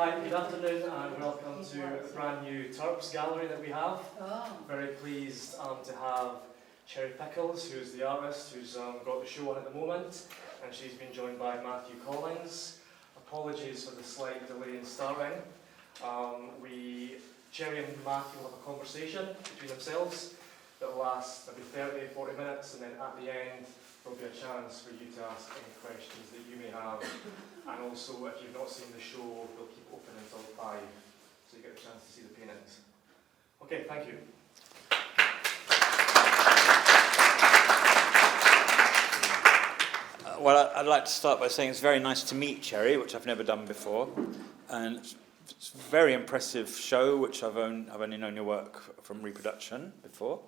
Hi, good afternoon and welcome to the brand new Turps Gallery that we have. Very pleased to have Cherry Pickles, who's the artist who's got the show on at the moment, and she's been joined by Matthew Collings. Apologies for the slight delay in starting. Cherry and Matthew will have a conversation between themselves that will last maybe 30-40 minutes, and then at the end there'll be a chance for you to ask any questions that you may have. And also, if you've not seen the show, they'll keep open until 5, so you get a chance to see the paintings. Okay, thank you. Well, I'd like to start by saying it's very nice to meet Cherry, which I've never done before, and it's a very impressive show, which I've only known your work from reproduction before.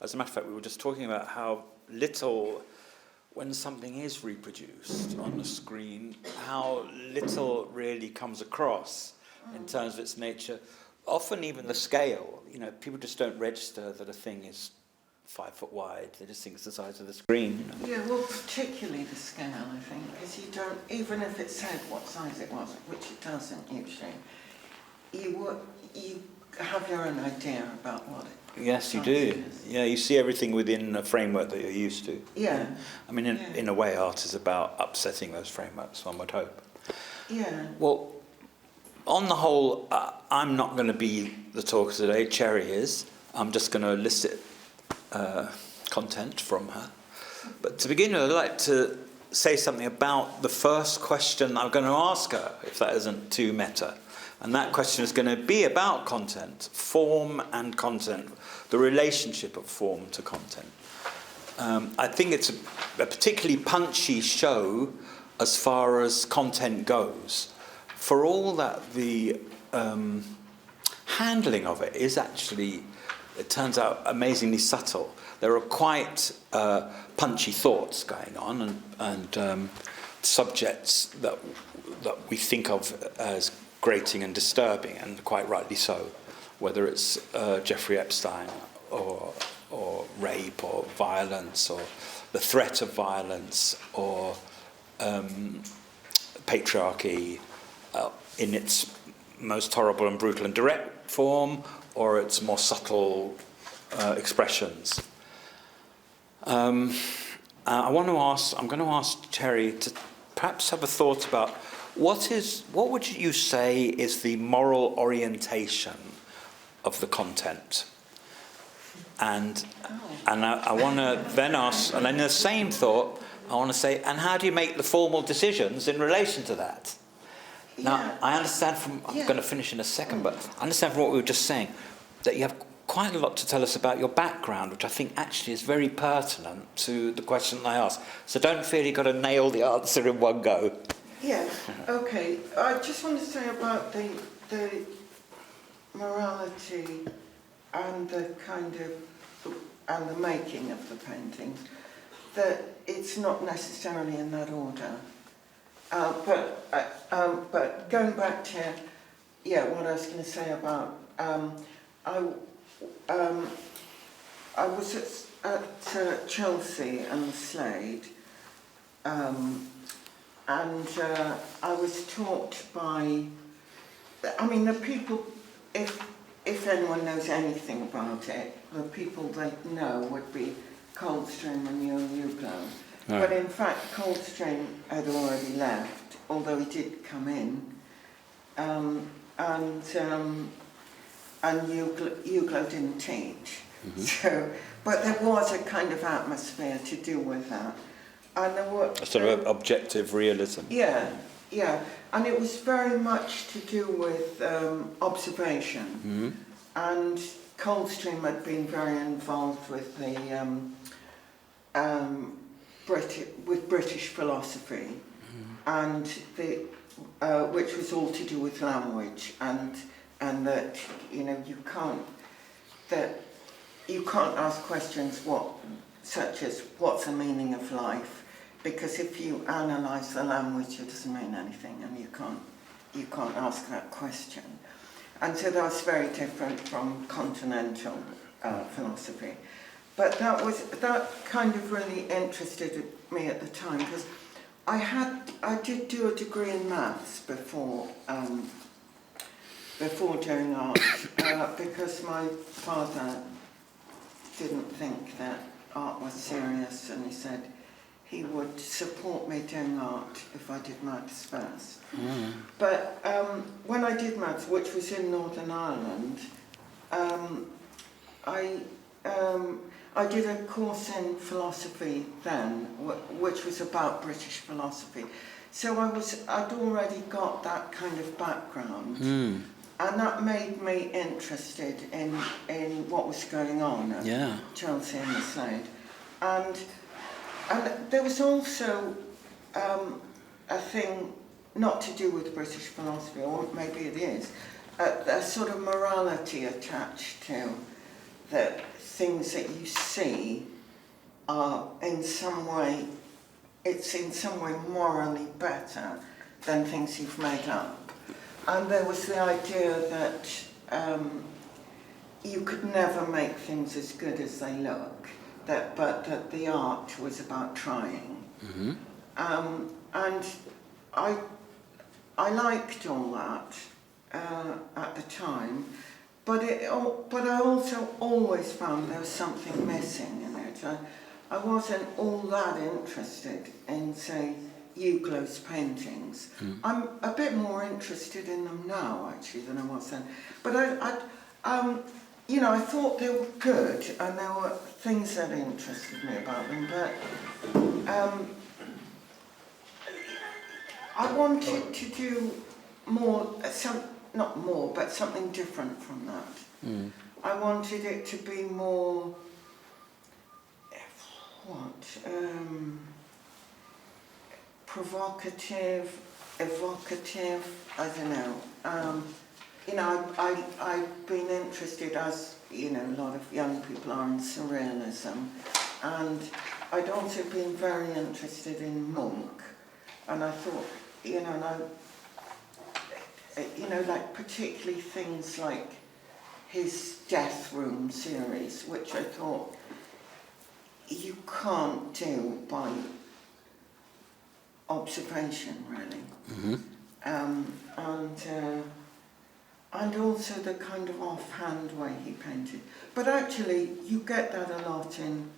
As a matter of fact, we were just talking about how little, when something is reproduced on the screen, how little really comes across in terms of its nature. Often even the scale, people just don't register that a thing is 5 foot wide. They just think it's the size of the screen. Yeah, well, particularly the scale, I think, because you don't, even if it said what size it was, which it doesn't usually, you have your own idea about what it Yes, you do. Yeah, you see everything within a framework that you're used to. Yeah. I mean, in a way, art is about upsetting those frameworks, one would hope. Yeah. Well, on the whole, I'm not going to be the talker today. Cherry is. I'm just going to elicit content from her. But to begin with, I'd like to say something about the first question I'm going to ask her, if that isn't too meta. And that question is going to be about content, form and content, the relationship of form to content. I think it's a particularly punchy show as far as content goes. For all that the handling of it is actually, it turns out, amazingly subtle. There are quite punchy thoughts going on and subjects that we think of as grating and disturbing, and quite rightly so, whether it's Jeffrey Epstein or rape or violence or the threat of violence or patriarchy in its most horrible and brutal and direct form, or its more subtle expressions. I'm going to ask Cherry to perhaps have a thought about what would you say is the moral orientation of the content? And I want to then ask, and in the same thought, I want to say, and how do you make the formal decisions in relation to that? Yeah. Now, I understand I'm going to finish in a second, but I understand from what we were just saying, that you have quite a lot to tell us about your background, which I think actually is very pertinent to the question I asked. So don't feel you've got to nail the answer in one go. Yeah, okay. I just want to say about the morality and the and the making of the paintings, that it's not necessarily in that order. But going back to what I was going to say about I was at Chelsea and Slade. And I was taught by, the people, if anyone knows anything about it, the people they know would be Coldstream and Uglow. Right. But in fact, Coldstream had already left, although he did come in. And Uglow didn't teach. Mm-hmm. But there was a kind of atmosphere to do with that. And there were a sort of objective realism. Yeah, and it was very much to do with observation. Mm-hmm. And Coldstream had been very involved with the British philosophy, and which was all to do with language, and that you can't ask questions such as what's the meaning of life. Because if you analyse the language, it doesn't mean anything, and you can't ask that question. And so that's very different from continental philosophy. But that kind of really interested me at the time, because I did do a degree in maths before before doing art because my father didn't think that art was serious, and he said he would support me doing art if I did maths first. But when I did maths, which was in Northern Ireland, I did a course in philosophy then, which was about British philosophy. So I'd already got that kind of background, and that made me interested in what was going on at Chelsea and the Slade. And there was also a thing not to do with British philosophy, or maybe it is, a sort of morality attached to that things that you see are in some way, it's in some way morally better than things you've made up. And there was the idea that you could never make things as good as they look, but that the art was about trying. And I liked all that at the time, but I also always found there was something missing in it. I wasn't all that interested in, say, Huglow's paintings. I'm a bit more interested in them now, actually, than I was then. But I thought they were good, and there were things that interested me about them. But I wanted to do more, not more, but something different from that. I wanted it to be more, provocative, evocative, I don't know. I've been interested, as a lot of young people are, in surrealism, and I'd also been very interested in Munch, and I thought, like particularly things like his Death Room series, which I thought you can't do by observation, really. And also the kind of offhand way he painted. But actually, you get that a lot in,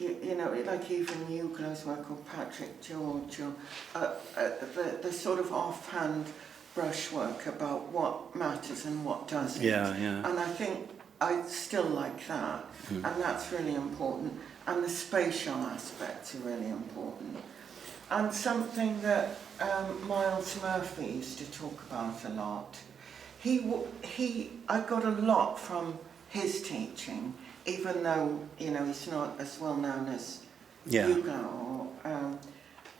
like even Huglow's work, or Patrick George, or the sort of offhand brushwork about what matters and what doesn't. And I think I still like that, and that's really important. And the spatial aspects are really important. And something that Miles Murphy used to talk about a lot. I got a lot from his teaching, even though he's not as well known as Hugo.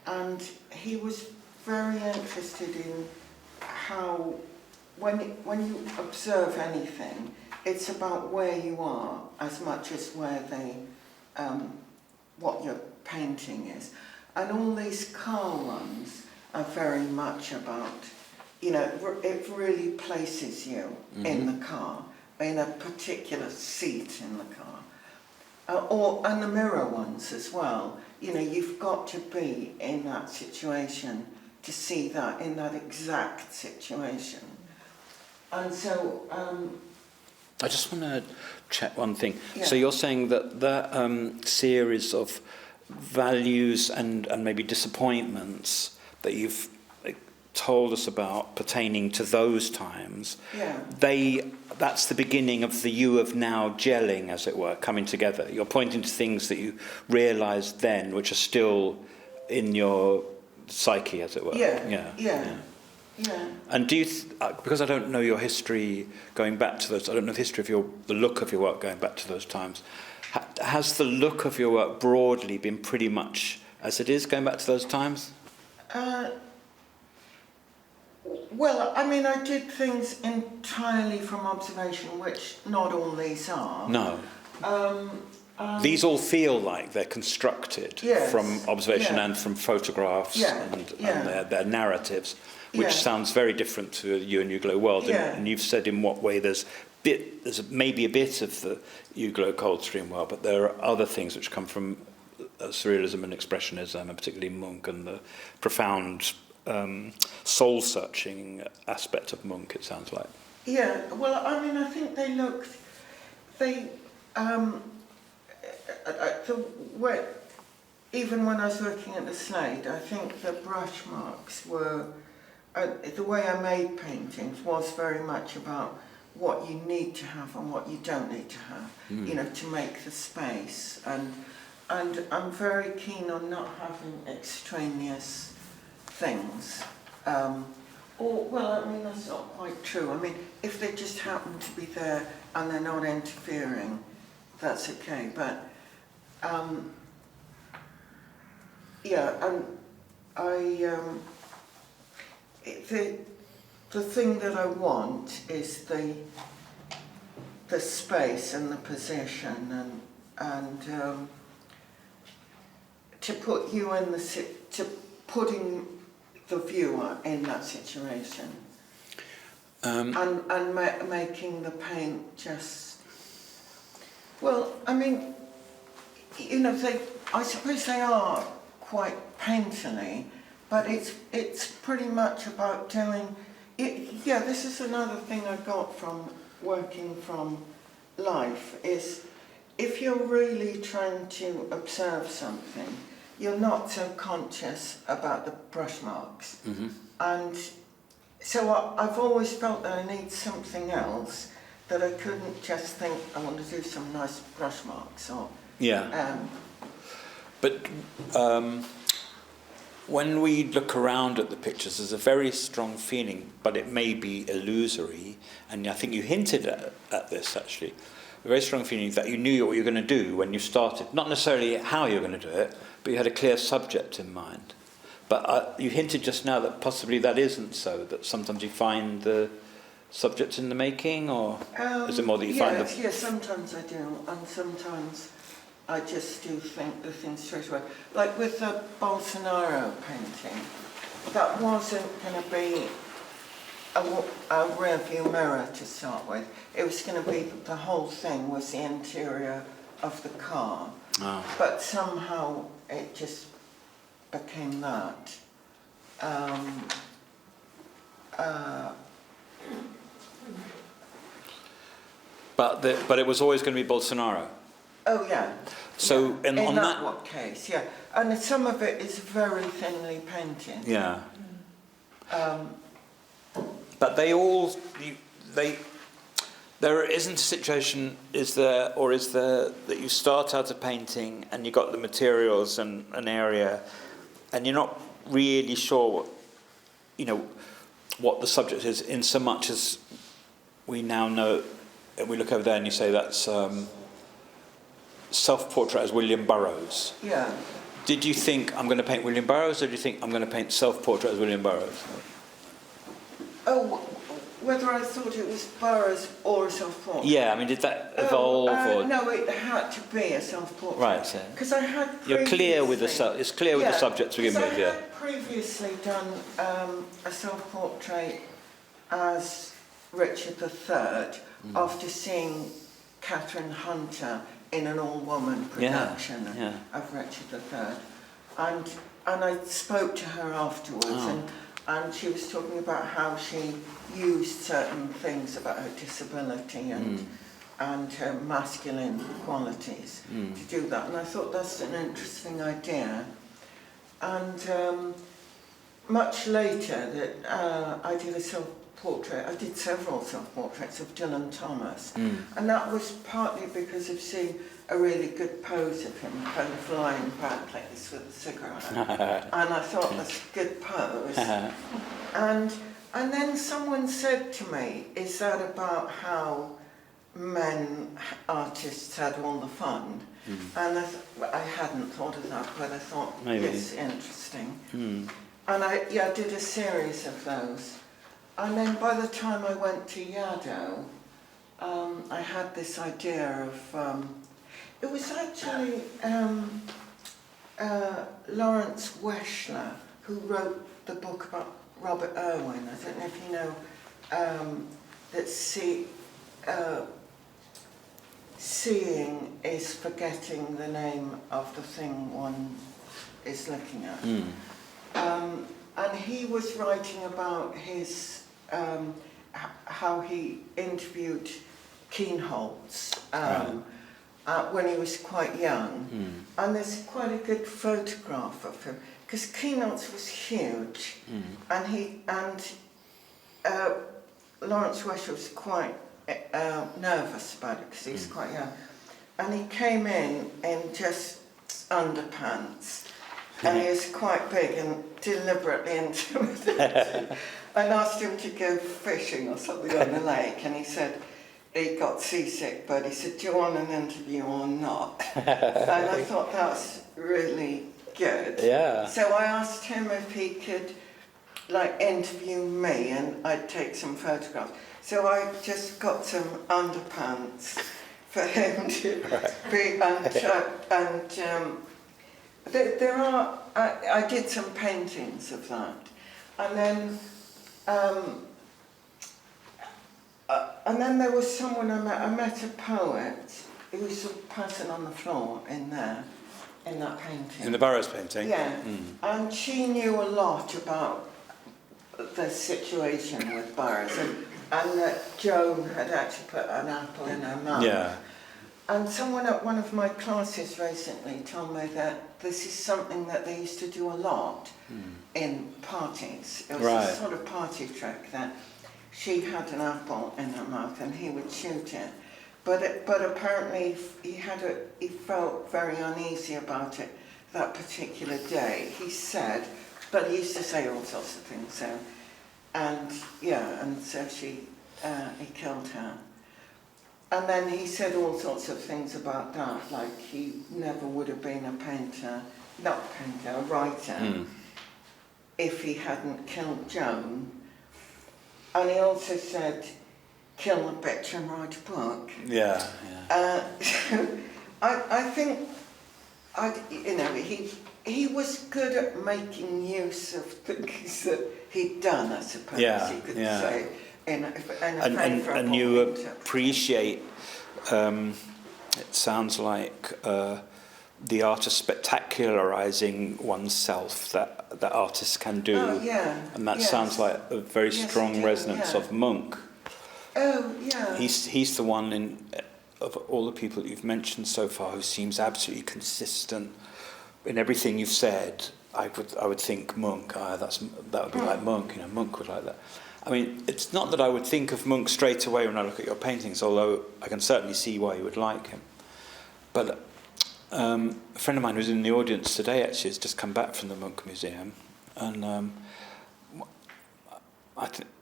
And he was very interested in how, when you observe anything, it's about where you are as much as where what your painting is. And all these car ones are very much about, it really places you in the car, in a particular seat in the car. And the mirror ones as well. You've got to be in that situation to see that, in that exact situation. And so... I just want to check one thing. Yeah. So you're saying that series of values and maybe disappointments that you've told us about pertaining to those times, that's the beginning of the you of now gelling, as it were, coming together. You're pointing to things that you realised then, which are still in your psyche, as it were. Yeah. And do you, because I don't know your history going back to those, I don't know the history of the look of your work going back to those times, has the look of your work broadly been pretty much as it is going back to those times? Well, I mean, I did things entirely from observation, which not all these are. No. These all feel like they're constructed from observation and from photographs and their narratives, which sounds very different to you and Huglo world. And you've said in what way there's maybe a bit of the Huglo Coldstream world, but there are other things which come from surrealism and expressionism, and particularly Munch and the profound soul-searching aspect of Munch, it sounds like. Yeah, well, I mean, I think even when I was looking at the slate, I think the brush marks were, the way I made paintings was very much about what you need to have and what you don't need to have, you know, to make the space. And I'm very keen on not having extraneous things. Well, I mean, that's not quite true. I mean, if they just happen to be there and they're not interfering, that's okay. But, yeah, and the thing that I want is the space and the position and to put you in putting the viewer in that situation, and making the paint just, well, I mean, you know, I suppose they are quite painterly, but it's pretty much about doing it. Yeah, this is another thing I got from working from life, is if you're really trying to observe something, you're not so conscious about the brush marks. Mm-hmm. And so I've always felt that I need something else, that I couldn't just think, I want to do some nice brush marks. Or, yeah. But when we look around at the pictures, there's a very strong feeling, but it may be illusory, and I think you hinted at this actually, a very strong feeling that you knew what you were going to do when you started. Not necessarily how you were going to do it, but you had a clear subject in mind. But you hinted just now that possibly that isn't so, that sometimes you find the subject in the making, or is it more that you find the... Yeah, sometimes I do, and sometimes I just do think the thing straight away. Like with the Bolsonaro painting, that wasn't going to be a rear view mirror to start with. It was going to be, the whole thing was the interior of the car. Oh. But somehow it just became that. But it was always going to be Bolsonaro. Oh yeah. So yeah. in on that case, yeah, and some of it is very thinly painted. Yeah. But they all there isn't a situation, is there, that you start out a painting and you've got the materials and an area, and you're not really sure, you know, what the subject is, in so much as we now know, and we look over there and you say that's self-portrait as William Burroughs. Yeah. Did you think, I'm going to paint William Burroughs, or did you think, I'm going to paint self-portrait as William Burroughs? Oh, whether I thought it was Burroughs or a self-portrait. Yeah, I mean, did that evolve? Or? No, it had to be a self-portrait. Right, so because I had you're clear with it's clear with the subject to begin with, I had previously done a self-portrait as Richard III after seeing Catherine Hunter in an all-woman production of Richard III, and I spoke to her afterwards, and she was talking about how she used certain things about her disability and her masculine qualities to do that, and I thought that's an interesting idea. And much later, that I did a self-portrait. I did several self-portraits of Dylan Thomas, and that was partly because of seeing a really good pose of him, kind of lying back like this with a cigarette, and I thought that's a good pose. And then someone said to me, "Is that about how men artists had all the fun?" And I hadn't thought of that, but I thought it's interesting. And I did a series of those. And then by the time I went to Yaddo, I had this idea of, it was actually Lawrence Weschler who wrote the book about Robert Irwin. I don't know if you know, that seeing is forgetting the name of the thing one is looking at. and he was writing about his how he interviewed Keenholz when he was quite young, and there's quite a good photograph of him because Keenholz was huge, and Lawrence Wesher was quite nervous about it because he was quite young, and he came in just underpants, and he was quite big and deliberately intimidating. I asked him to go fishing or something on the lake, and he said he got seasick, but he said, "Do you want an interview or not?" And I thought that was really good. Yeah. So I asked him if he could interview me, and I'd take some photographs. So I just got some underpants for him to be, there are, I did some paintings of that, and then there was someone I met a poet who was sort of passing on the floor in there, in that painting. In the Burroughs painting? Yeah, and she knew a lot about the situation with Burroughs, and that Joan had actually put an apple in her mouth. Yeah. And someone at one of my classes recently told me that this is something that they used to do a lot in parties. It was a sort of party trick that she had an apple in her mouth and he would shoot it. But apparently he felt very uneasy about it that particular day. He said, but he used to say all sorts of things. So, and so he killed her. And then he said all sorts of things about that, like he never would have been a writer, if he hadn't killed Joan. And he also said, kill a bitch and write a book. Yeah, yeah. So I think, he was good at making use of things that he'd done, I suppose you could say. And you appreciate, it sounds like the art of spectacularising oneself that artists can do. Oh, yeah. And that sounds like a very strong resonance of Munch. Oh, yeah. He's the one of all the people that you've mentioned so far who seems absolutely consistent in everything you've said. I would think Munch. That would be like Munch. Munch would like that. I mean, it's not that I would think of Munch straight away when I look at your paintings, although I can certainly see why you would like him. But a friend of mine who's in the audience today actually has just come back from the Munch Museum, and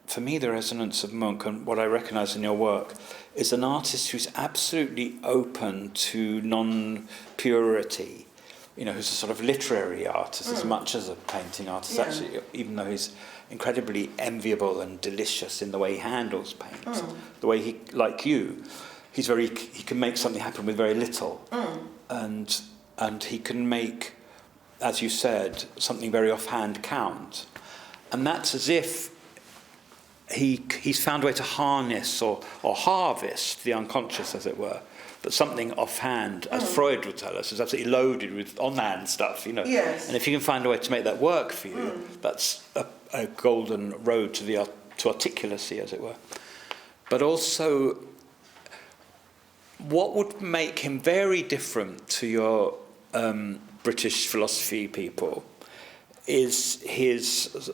for me the resonance of Munch and what I recognise in your work is an artist who's absolutely open to non-purity, who's a sort of literary artist as much as a painting artist, actually, even though he's incredibly enviable and delicious in the way he handles paint. The way he, like you, he can make something happen with very little. And he can make, as you said, something very offhand count. And that's as if he's found a way to harness or harvest the unconscious, as it were. But something offhand, as Freud would tell us, is absolutely loaded with on-hand stuff, Yes. And if you can find a way to make that work for you, that's a golden road to articulacy, as it were. But also, what would make him very different to your British philosophy people is his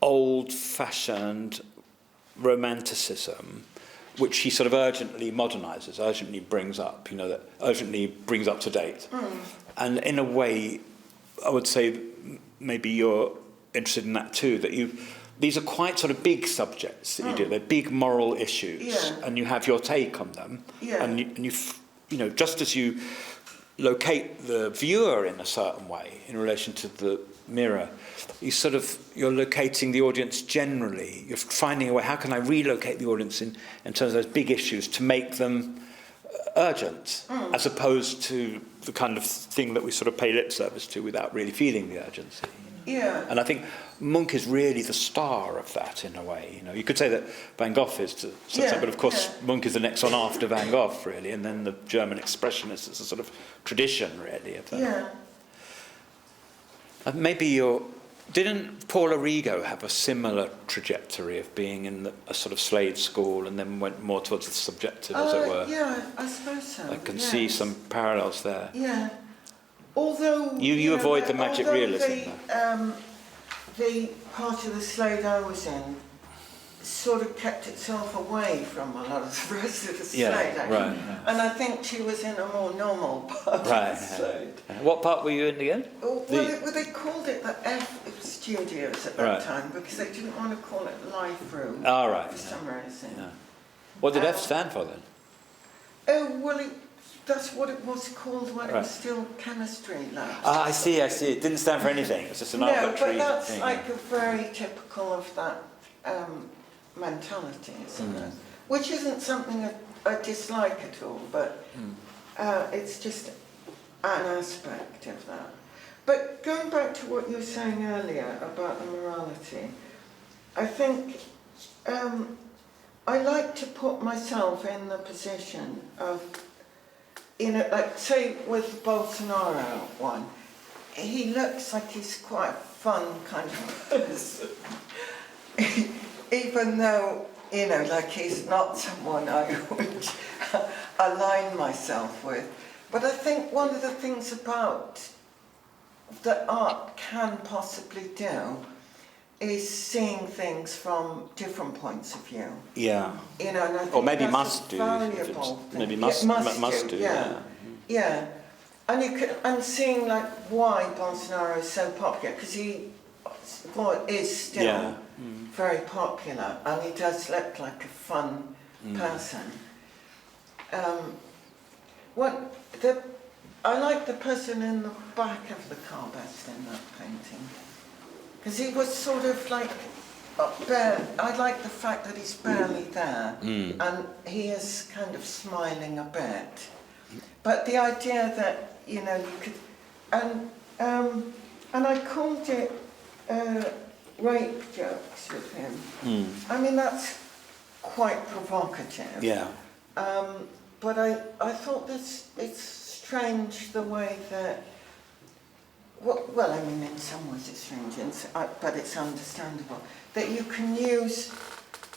old-fashioned romanticism, which he sort of urgently modernises, urgently brings up, that urgently brings up to date. And in a way, I would say maybe you're interested in that too, that these are quite sort of big subjects that you do. They're big moral issues, and you have your take on them. And you just as you locate the viewer in a certain way in relation to the mirror, you're locating the audience generally. You're finding a way, how can I relocate the audience in terms of those big issues to make them urgent, as opposed to the kind of thing that we sort of pay lip service to without really feeling the urgency. Yeah. And I think Munch is really the star of that in a way. You could say that Van Gogh is to some extent, but of course Munch is the next one after Van Gogh, really, and then the German Expressionists is a sort of tradition, really, of that. Yeah. Didn't Paul Arrigo have a similar trajectory of being in a sort of Slade school and then went more towards the subjective, as it were? Yeah, I suppose so. I can see some parallels there. Yeah. Although... You avoid the magic realism. The part of the Slade I was in sort of kept itself away from a lot of the rest of the Slade, actually. Right. And I think she was in a more normal part of the Slade. What part were you in again? Well, they called it the F Studios at that time because they didn't want to call it Life Room for some reason. Yeah. What did F stand for then? Oh, well, that's what it was called when it was still chemistry labs. Ah, I see. It didn't stand for anything. It's just an arbitrary thing. No, but that's like a very typical of that mentality, isn't it? Which isn't something I dislike at all, but it's just an aspect of that. But going back to what you were saying earlier about the morality, I think I like to put myself in the position of, like say with Bolsonaro one, he looks like he's quite a fun kind of person. Even though, like he's not someone I would align myself with. But I think one of the things about that art can possibly do is seeing things from different points of view. Yeah. And I think or maybe that's must do. Maybe must do. Yeah. And seeing like why Bolsonaro is so popular, because he is still very popular, and he does look like a fun person. I like the person in the back of the car best in that painting, because he was sort of like I like the fact that he's barely there, and he is kind of smiling a bit. But the idea that you could, and I called it rape jokes with him. I mean, that's quite provocative. Yeah. But I thought it's strange the way that, well, I mean, in some ways it's strange, but it's understandable, that you can use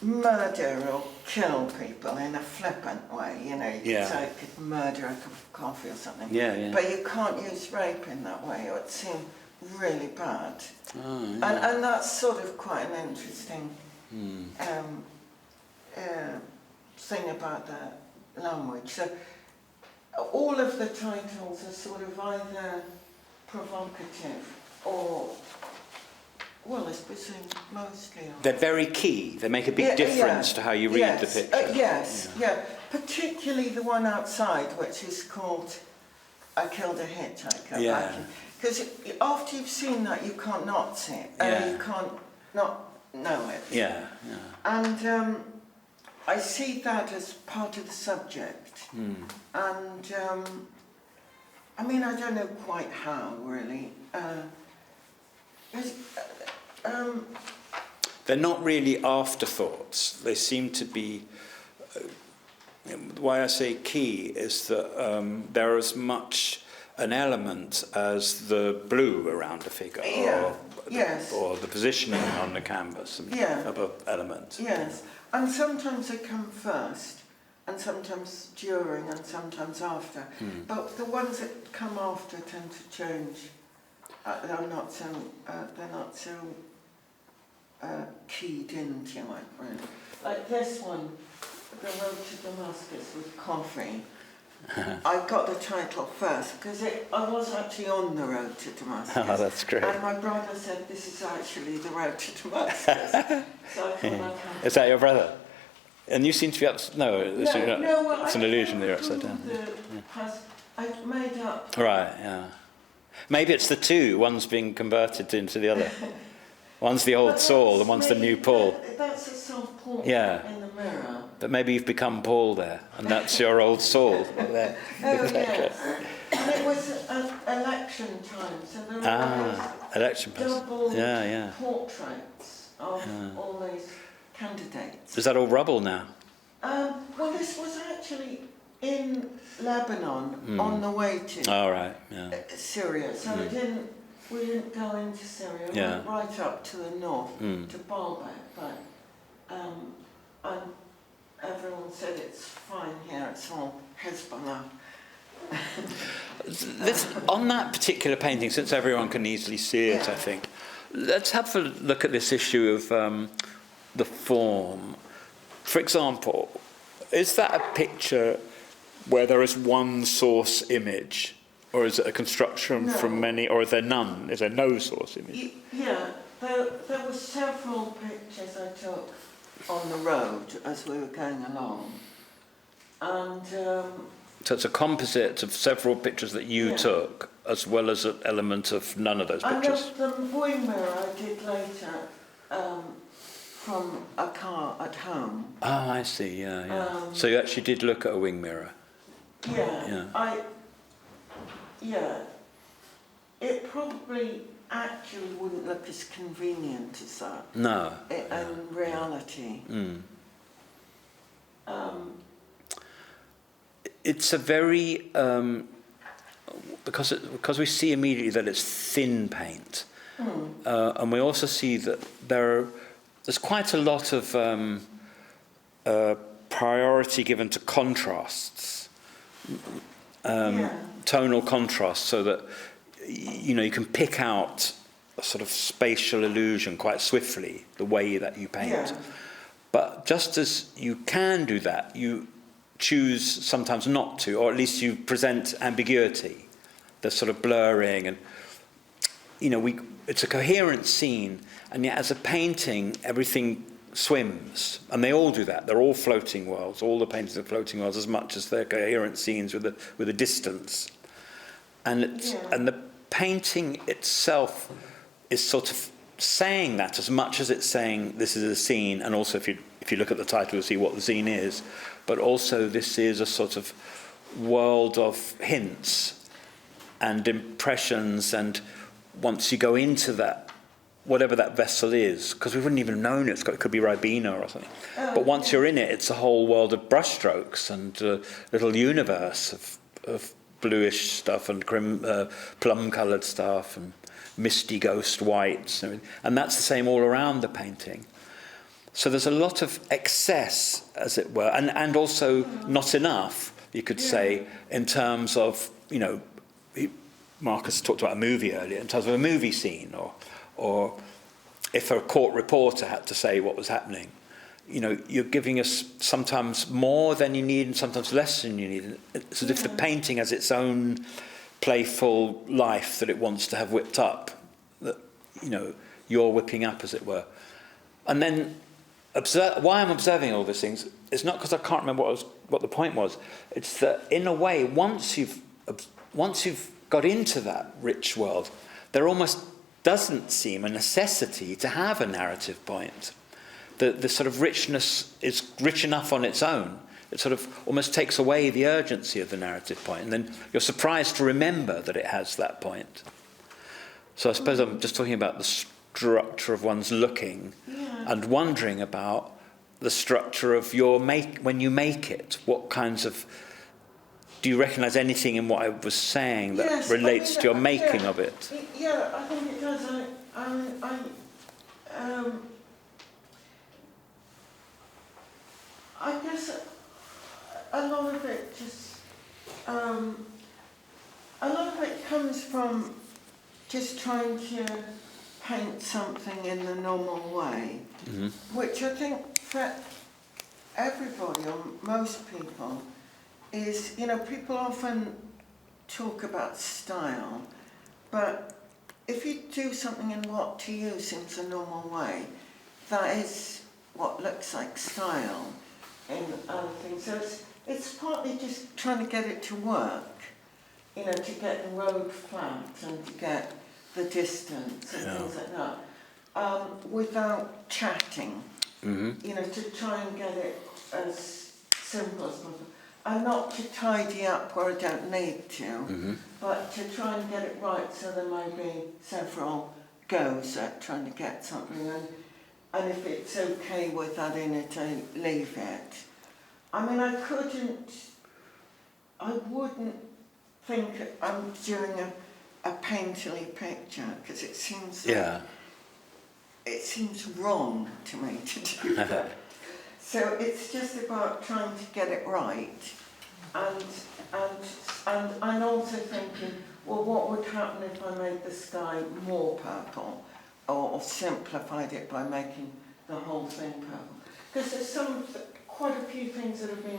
murder or kill people in a flippant way, you could say you could murder a cup of coffee or something. But you can't use rape in that way, or it seemed really bad. And that's sort of quite an interesting thing about the language. So all of the titles are sort of either provocative or, well, I suppose mostly. They're very key. They make a big difference to how you read the picture. Particularly the one outside, which is called I Killed a Hitchhiker. Because after you've seen that, you can't not see it. You can't not know it. And I see that as part of the subject. And I mean, I don't know quite how, really. They're not really afterthoughts. They seem to be... why I say key is that they're as much an element as the blue around a figure, or the positioning on the canvas of an element. Yes, and sometimes they come first, and sometimes during, and sometimes after. But the ones that come after tend to change. They're not so keyed into it, really. Like this one, The Road to Damascus with Coffee. I got the title first because I was actually on the road to Damascus. Oh, that's great. And my brother said, this is actually the road to Damascus. So I thought Is that your brother? And you seem to be no, it's an illusion that you're upside down. I made up. Right, Maybe it's the two, one's being converted into the other. One's the old Saul and one's the new Paul. That's a self-portrait in the mirror. But maybe you've become Paul there, and that's your old Saul there. Yes. And it was an election time, so there were election double portraits of all these candidates. Is that all rubble now? Well, this was actually in Lebanon on the way to Syria, so it didn't We didn't go into Syria. We Yeah. went right up to the north, Mm. to Baalbek, but and everyone said it's fine here, it's all Hezbollah. On that particular painting, since everyone can easily see it, Yeah. I think, let's have a look at this issue of the form. For example, is that a picture where there is one source image, or is it a construction No. from many, or is there none? Is there no source image? Yeah, there were several pictures I took on the road as we were going along, and So it's a composite of several pictures that you Yeah. took, as well as an element of none of those and pictures. the wing mirror I did later from a car at home. Oh, I see, yeah. So you actually did look at a wing mirror. Yeah, Yeah. it probably actually wouldn't look as convenient as that No. in reality. Mm. It's a very because we see immediately that it's thin paint, and we also see that there's quite a lot of priority given to contrasts, tonal contrast, so that you can pick out a sort of spatial illusion quite swiftly the way that you paint. Yeah. But just as you can do that, you choose sometimes not to, or at least you present ambiguity. There's sort of blurring, and it's a coherent scene, and yet as a painting, everything swims, and they all do that. They're all floating worlds. All the paintings are floating worlds as much as they're coherent scenes with a distance. And the painting itself is sort of saying that as much as it's saying this is a scene, and also if you look at the title, you'll see what the scene is. But also this is a sort of world of hints and impressions, and once you go into that, whatever that vessel is, because we wouldn't even have known it could be Ribena or something. But once you're in it, it's a whole world of brushstrokes and a little universe of bluish stuff and plum-coloured stuff and misty ghost whites, and that's the same all around the painting. So there's a lot of excess, as it were, and also not enough, you could say, in terms of, Marcus talked about a movie earlier, in terms of a movie scene, or if a court reporter had to say what was happening. You're giving us sometimes more than you need and sometimes less than you need. It's as if the painting has its own playful life that it wants to have whipped up, that you're whipping up, as it were. And then why I'm observing all these things is not because I can't remember what the point was. It's that in a way, once you've got into that rich world, there almost doesn't seem a necessity to have a narrative point. The sort of richness is rich enough on its own. It sort of almost takes away the urgency of the narrative point, and then you're surprised to remember that it has that point. So I suppose I'm just talking about the structure of one's looking, and wondering about the structure of when you make it. What kinds of... Do you recognise anything in what I was saying that relates to your making of it? Yeah, I think it does. I guess a lot of it just... a lot of it comes from just trying to paint something in the normal way, which I think for everybody, or most people, is, people often talk about style, but if you do something in what to you seems a normal way, that is what looks like style in other things. So it's partly just trying to get it to work, to get the road flat and to get the distance and things like that, without chatting, to try and get it as simple as possible. And not to tidy up where I don't need to, but to try and get it right so there may be several goes at trying to get something, and if it's okay with that in it, I leave it. I mean, I wouldn't think I'm doing a painterly picture, because it seems Yeah. it seems wrong to me to do that. So it's just about trying to get it right, and I'm also thinking, well, what would happen if I made the sky more purple, or simplified it by making the whole thing purple? Because there's quite a few things that have been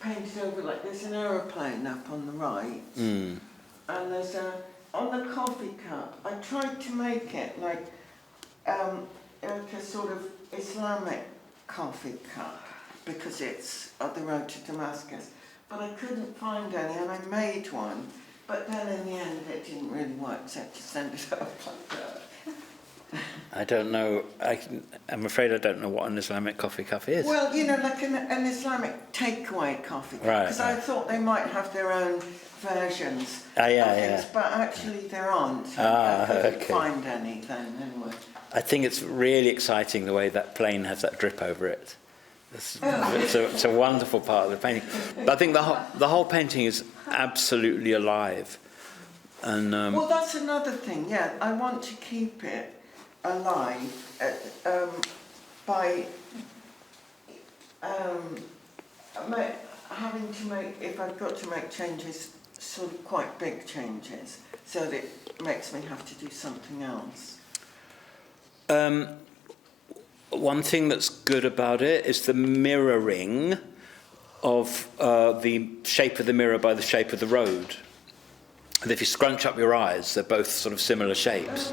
painted over, like there's an aeroplane up on the right, and there's on the coffee cup, I tried to make it like a sort of Islamic coffee cup, because it's on the road to Damascus, but I couldn't find any, and I made one, but then in the end it didn't really work, so I just ended up like that. I don't know. I'm afraid I don't know what an Islamic coffee cup is. Well, you know, like an Islamic takeaway coffee cup, Right, because I thought they might have their own versions of things, but actually there aren't. I couldn't find any then, anyway. I think it's really exciting the way that plane has that drip over it. It's a wonderful part of the painting. But I think the whole painting is absolutely alive. And well, that's another thing. Yeah, I want to keep it alive by having to make, if I've got to make changes, sort of quite big changes, so that it makes me have to do something else. One thing that's good about it is the mirroring of the shape of the mirror by the shape of the road. And if you scrunch up your eyes, they're both sort of similar shapes.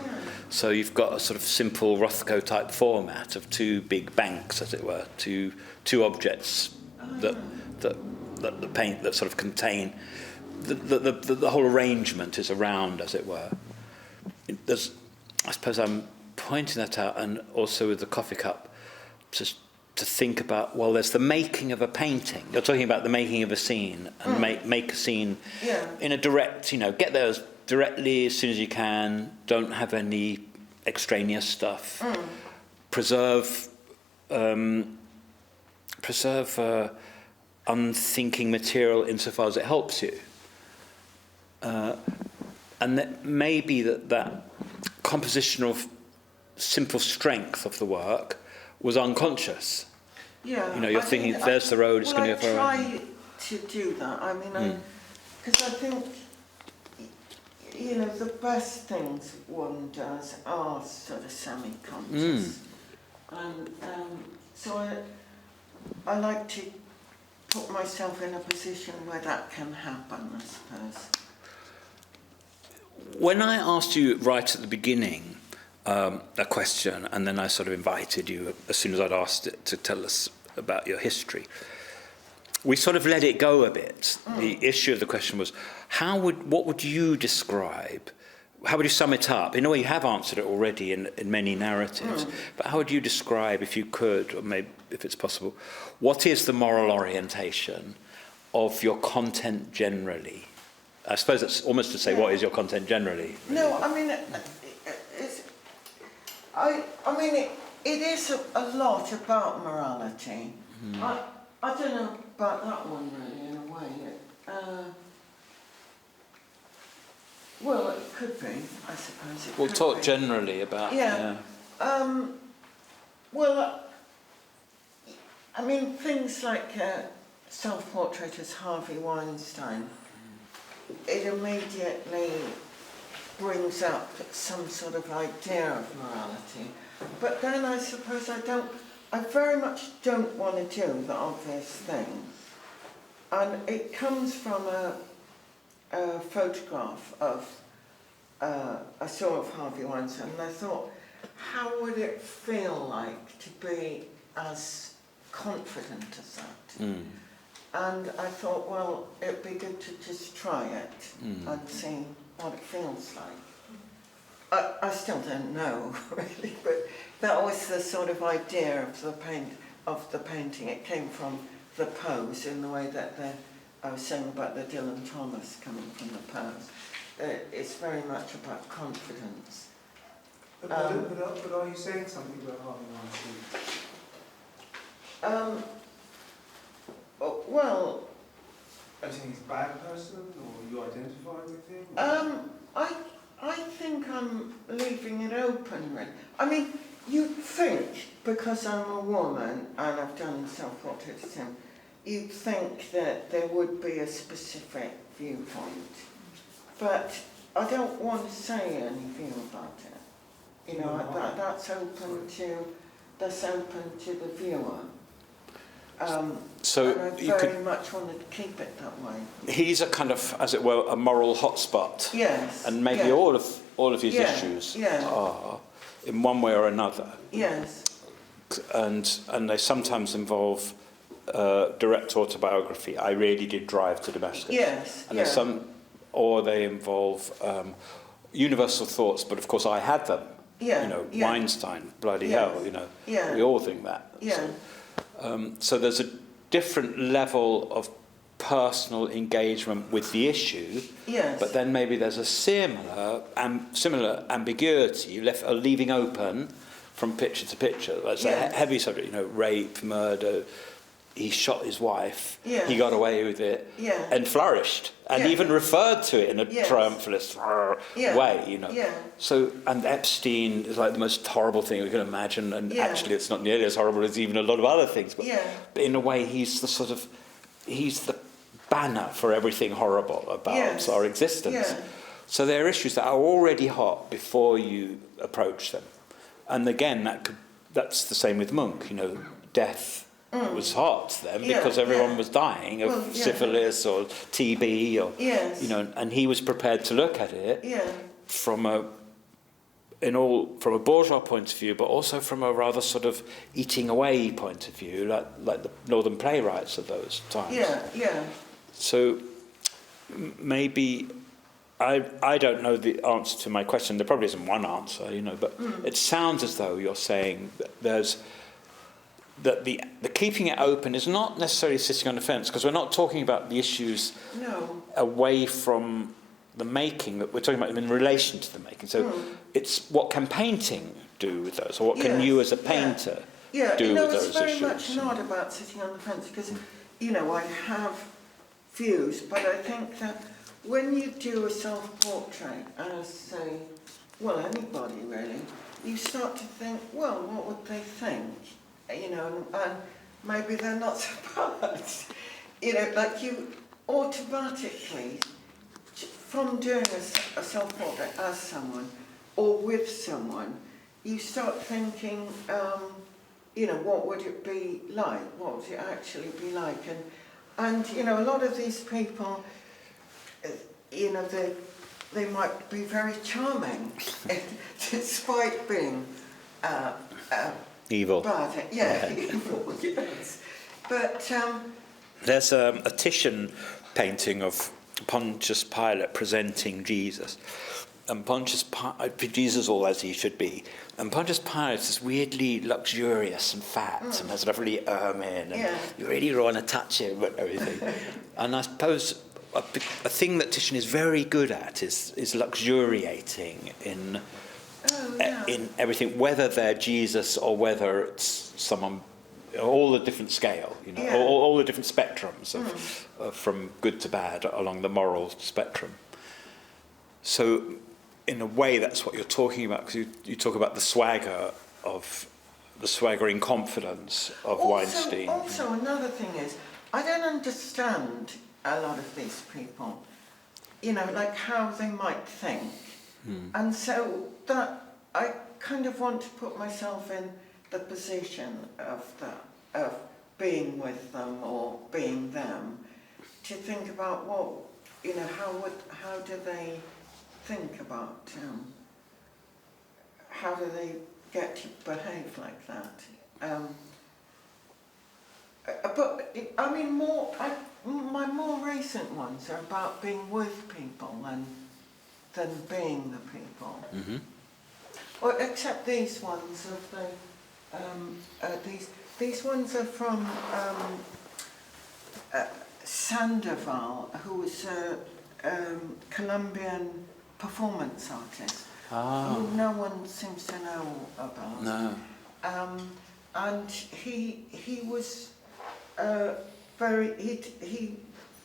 So you've got a sort of simple Rothko type format of two big banks, as it were, two objects that paint, that sort of contain the whole arrangement is around, as it were. I suppose I'm pointing that out, and also with the coffee cup, just to think about, well, there's the making of a painting. You're talking about the making of a scene, and make a scene in a direct, get there as directly as soon as you can, don't have any extraneous stuff. Preserve unthinking material insofar as it helps you. And that maybe that compositional simple strength of the work was unconscious. Yeah. You're thinking, there's the road, it's going to go for a I try to do that. I mean, because I think, the best things one does are sort of semi-conscious. And so I like to put myself in a position where that can happen, I suppose. When I asked you right at the beginning a question, and then I sort of invited you as soon as I'd asked it to tell us about your history, we sort of let it go a bit. The issue of the question was, what would you describe? How would you sum it up? In a way, you have answered it already in many narratives, but how would you describe, if you could, or maybe if it's possible, what is the moral orientation of your content generally? I suppose that's almost to say, what is your content generally? Really? No, I mean, it is a lot about morality. I don't know about that one really, in a way. Well, it could be, I suppose. We'll talk generally about... things like self-portrait as Harvey Weinstein, it immediately brings up some sort of idea of morality. But then I suppose I very much don't want to do the obvious thing. And it comes from a photograph I saw of Harvey Weinstein, and I thought, how would it feel like to be as confident as that? And I thought, well, it'd be good to just try it and see what it feels like. I still don't know, really, but that was the sort of idea of the painting. It came from the pose, in the way that I was saying about the Dylan Thomas coming from the pose. It's very much about confidence. But are you saying something about Harvey Weinstein? Are you saying he's a bad person, or you identify with him? I think I'm leaving it open, really. I mean, you'd think, because I'm a woman and I've done self-portraitism, you'd think that there would be a specific viewpoint. But I don't want to say anything about it. You know, that's open to the viewer. So and I very much wanted to keep it that way. He's a kind of, as it were, a moral hotspot. Yes. And maybe all of his issues Yeah. are, in one way or another. Yes. And they sometimes involve direct autobiography. I really did drive to Damascus. Yes. And there's or they involve universal thoughts, but of course I had them. Yeah. You know, Yeah. Weinstein, bloody Yes. hell, you know. Yeah. We all think that. Yeah. So there's a different level of personal engagement with the issue, Yes. but then maybe there's a similar ambiguity leaving open from picture to picture. That's a heavy subject, you know, rape, murder. He shot his wife. Yes. He got away with it, and flourished, and even referred to it in a triumphalist way, you know. Yeah. So, and Epstein is like the most horrible thing we can imagine, and actually it's not nearly as horrible as even a lot of other things. But in a way, he's the banner for everything horrible about our existence. Yeah. So there are issues that are already hot before you approach them. And again, that's the same with Munch, you know, death was hot then because everyone was dying of syphilis or TB or you know, and he was prepared to look at it from a bourgeois point of view, but also from a rather sort of eating away point of view, like the northern playwrights of those times. So maybe I don't know the answer to my question. There probably isn't one answer, you know, but it sounds as though you're saying that the keeping it open is not necessarily sitting on the fence, because we're not talking about the issues away from the making, that we're talking about them in relation to the making. So it's what can painting do with those, or what can you as a painter do with those issues? It's very much not about sitting on the fence, because, you know, I have views, but I think that when you do a self-portrait as, say, well, anybody really, you start to think, well, what would they think? You know, and maybe they're not surprised. You know, like you automatically, from doing a self-portrait as someone or with someone, you start thinking, you know, what would it be like? What would it actually be like? And you know, a lot of these people, you know, they might be very charming, despite being evil. Bad, evil, yes. But there's a Titian painting of Pontius Pilate presenting Jesus, and Jesus all as he should be, and Pontius Pilate is weirdly luxurious and fat and has a lovely ermine, and you really want to touch him and everything. And I suppose a thing that Titian is very good at is luxuriating in everything, whether they're Jesus or whether it's someone, all the different scale, you know, all the different spectrums of from good to bad along the moral spectrum. So, in a way, that's what you're talking about, because you talk about the swaggering confidence of Weinstein. Also, another thing is, I don't understand a lot of these people, you know, like how they might think. And so that I kind of want to put myself in the position of being with them or being them, to think about what, you know, how do they think about, how do they get to behave like that? But I mean, my more recent ones are about being with people than being the people. Well, except these ones of these ones are from Sandoval, who was a Colombian performance artist who no one seems to know about. No. And he was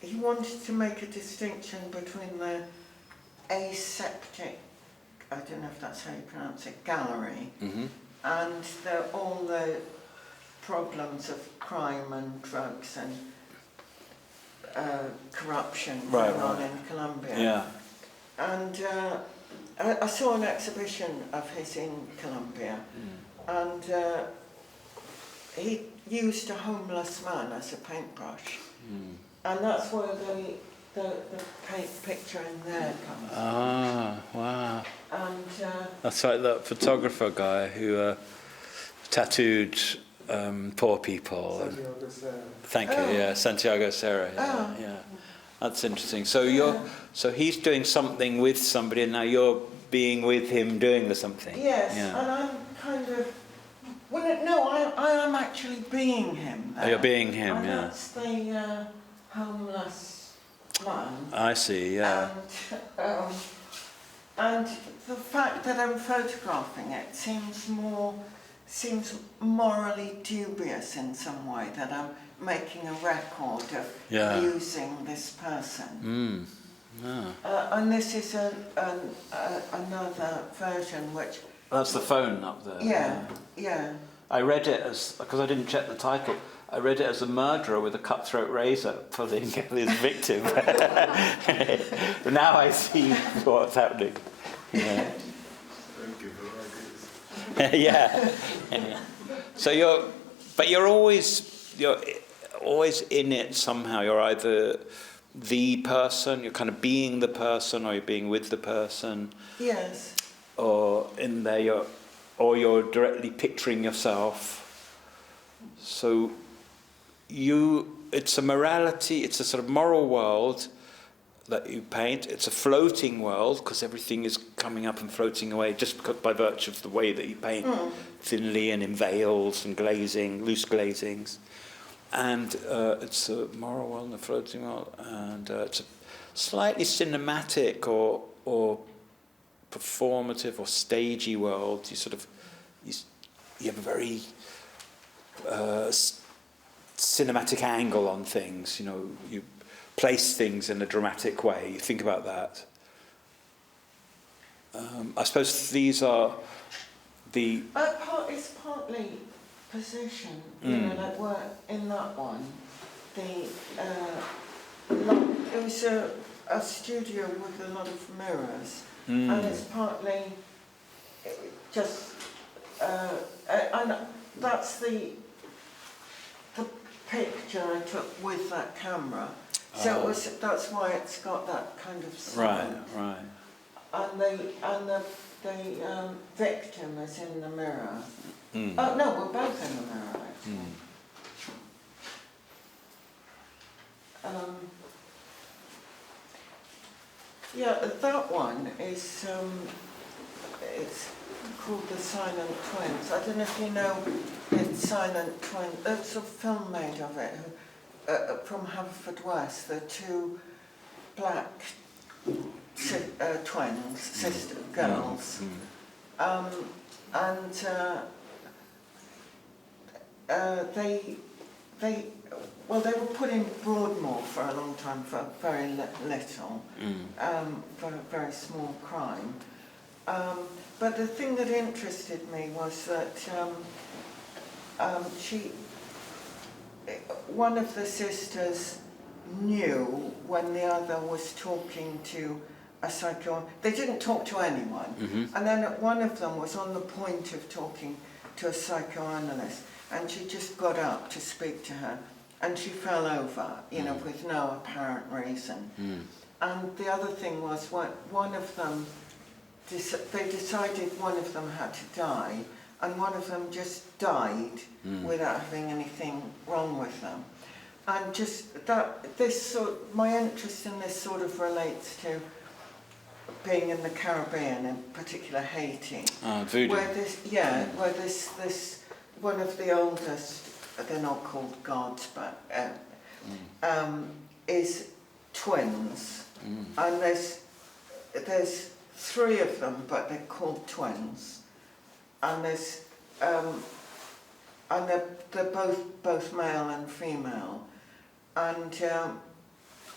he wanted to make a distinction between the aseptic I don't know if that's how you pronounce it, gallery, Mm-hmm. and all the problems of crime and drugs and corruption Right, going on right. in Colombia. Yeah. And I saw an exhibition of his in Colombia, and he used a homeless man as a paintbrush, and that's where the paint picture in there comes. Ah, wow. And That's like that photographer guy who tattooed poor people. Santiago Serra. Thank you. Oh. Yeah, Santiago Serra. Yeah, Oh. yeah. That's interesting. So Yeah. so he's doing something with somebody, and now you're being with him doing the something. yes, Yeah. and I'm kind of. Well, no, I am actually being him. Oh, There. you're being him. And Yeah. that's the homeless man. I see. Yeah. And the fact that I'm photographing it seems morally dubious in some way, that I'm making a record of Yeah. using this person. Ah. And this is another version which, That's the phone up there. yeah. I read it as, because I didn't check the title, I read it as a murderer with a cutthroat razor pulling his victim. But now I see what's happening. Yeah. Thank you for ideas. Yeah. So you're always in it somehow. You're either the person, you're kind of being the person, or you're being with the person, Yes. or in there you're directly picturing yourself. So it's a morality, it's a sort of moral world that you paint. It's a floating world because everything is coming up and floating away just by virtue of the way that you paint, thinly and in veils and glazing, loose glazings. And it's a moral world and a floating world, and it's a slightly cinematic or performative or stagey world. You have a very cinematic angle on things. You place things in a dramatic way. You think about that. I suppose these are the. It's partly position, like we're in that one. It was a studio with a lot of mirrors, and it's partly just, and that's the picture I took with that camera. So that's why it's got that kind of slant. Right. And the victim is in the mirror. Oh no, we're both in the mirror actually. Yeah, that one is it's called The Silent Twins. I don't know if you know it's Silent Twins. There's a film made of it from Haverfordwest. The two black twins, sister girls, and they were put in Broadmoor for a long time for very little, for a very small crime. But the thing that interested me was that one of the sisters knew when the other was talking to a psychoanalyst. They didn't talk to anyone. And then one of them was on the point of talking to a psychoanalyst, and she just got up to speak to her, and she fell over, with no apparent reason. And the other thing was, one of them, they decided one of them had to die, and one of them just died without having anything wrong with them. And just that, my interest in this sort of relates to being in the Caribbean, in particular Haiti. Voodoo. Where this one of the oldest, they're not called gods, but is twins, and there's three of them, but they're called twins, and and they're both male and female, and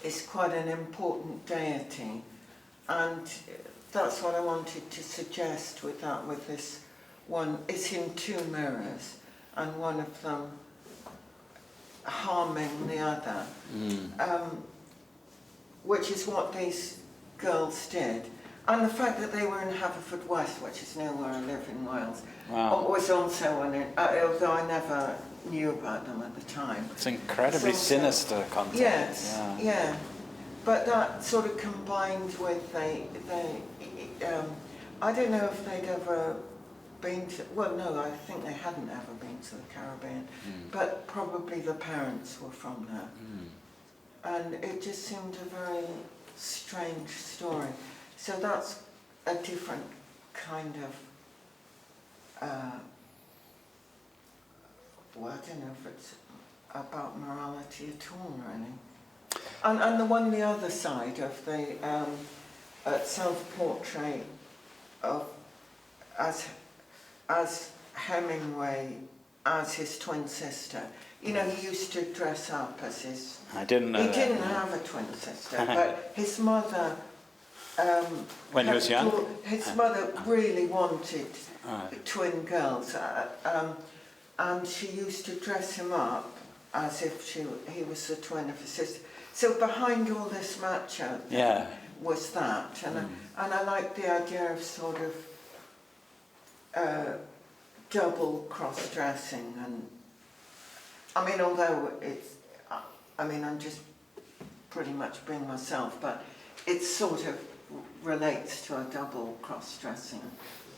it's quite an important deity, and that's what I wanted to suggest with that, with this one. It's in two mirrors, and one of them harming the other, which is what these girls did. And the fact that they were in Haverfordwest, which is near where I live in Wales, was also although I never knew about them at the time. It's incredibly sinister content. Yes, yeah. But that sort of combined with I don't know if they'd ever been to, well, no, I think they hadn't ever been to the Caribbean, but probably the parents were from there. And it just seemed a very strange story. So that's a different kind of, well, I don't know if it's about morality at all, really. And the other side of the self-portrait of as Hemingway as his twin sister. You know, he used to dress up as his... I didn't know He that. didn't have a twin sister, but his mother... when he was young? His mother really wanted twin girls, and she used to dress him up as if he was the twin of his sister. So behind all this macho was that, and I like the idea of sort of double cross-dressing, and I mean, although it's, I mean, I'm just pretty much being myself, but it sort of relates to a double cross-dressing.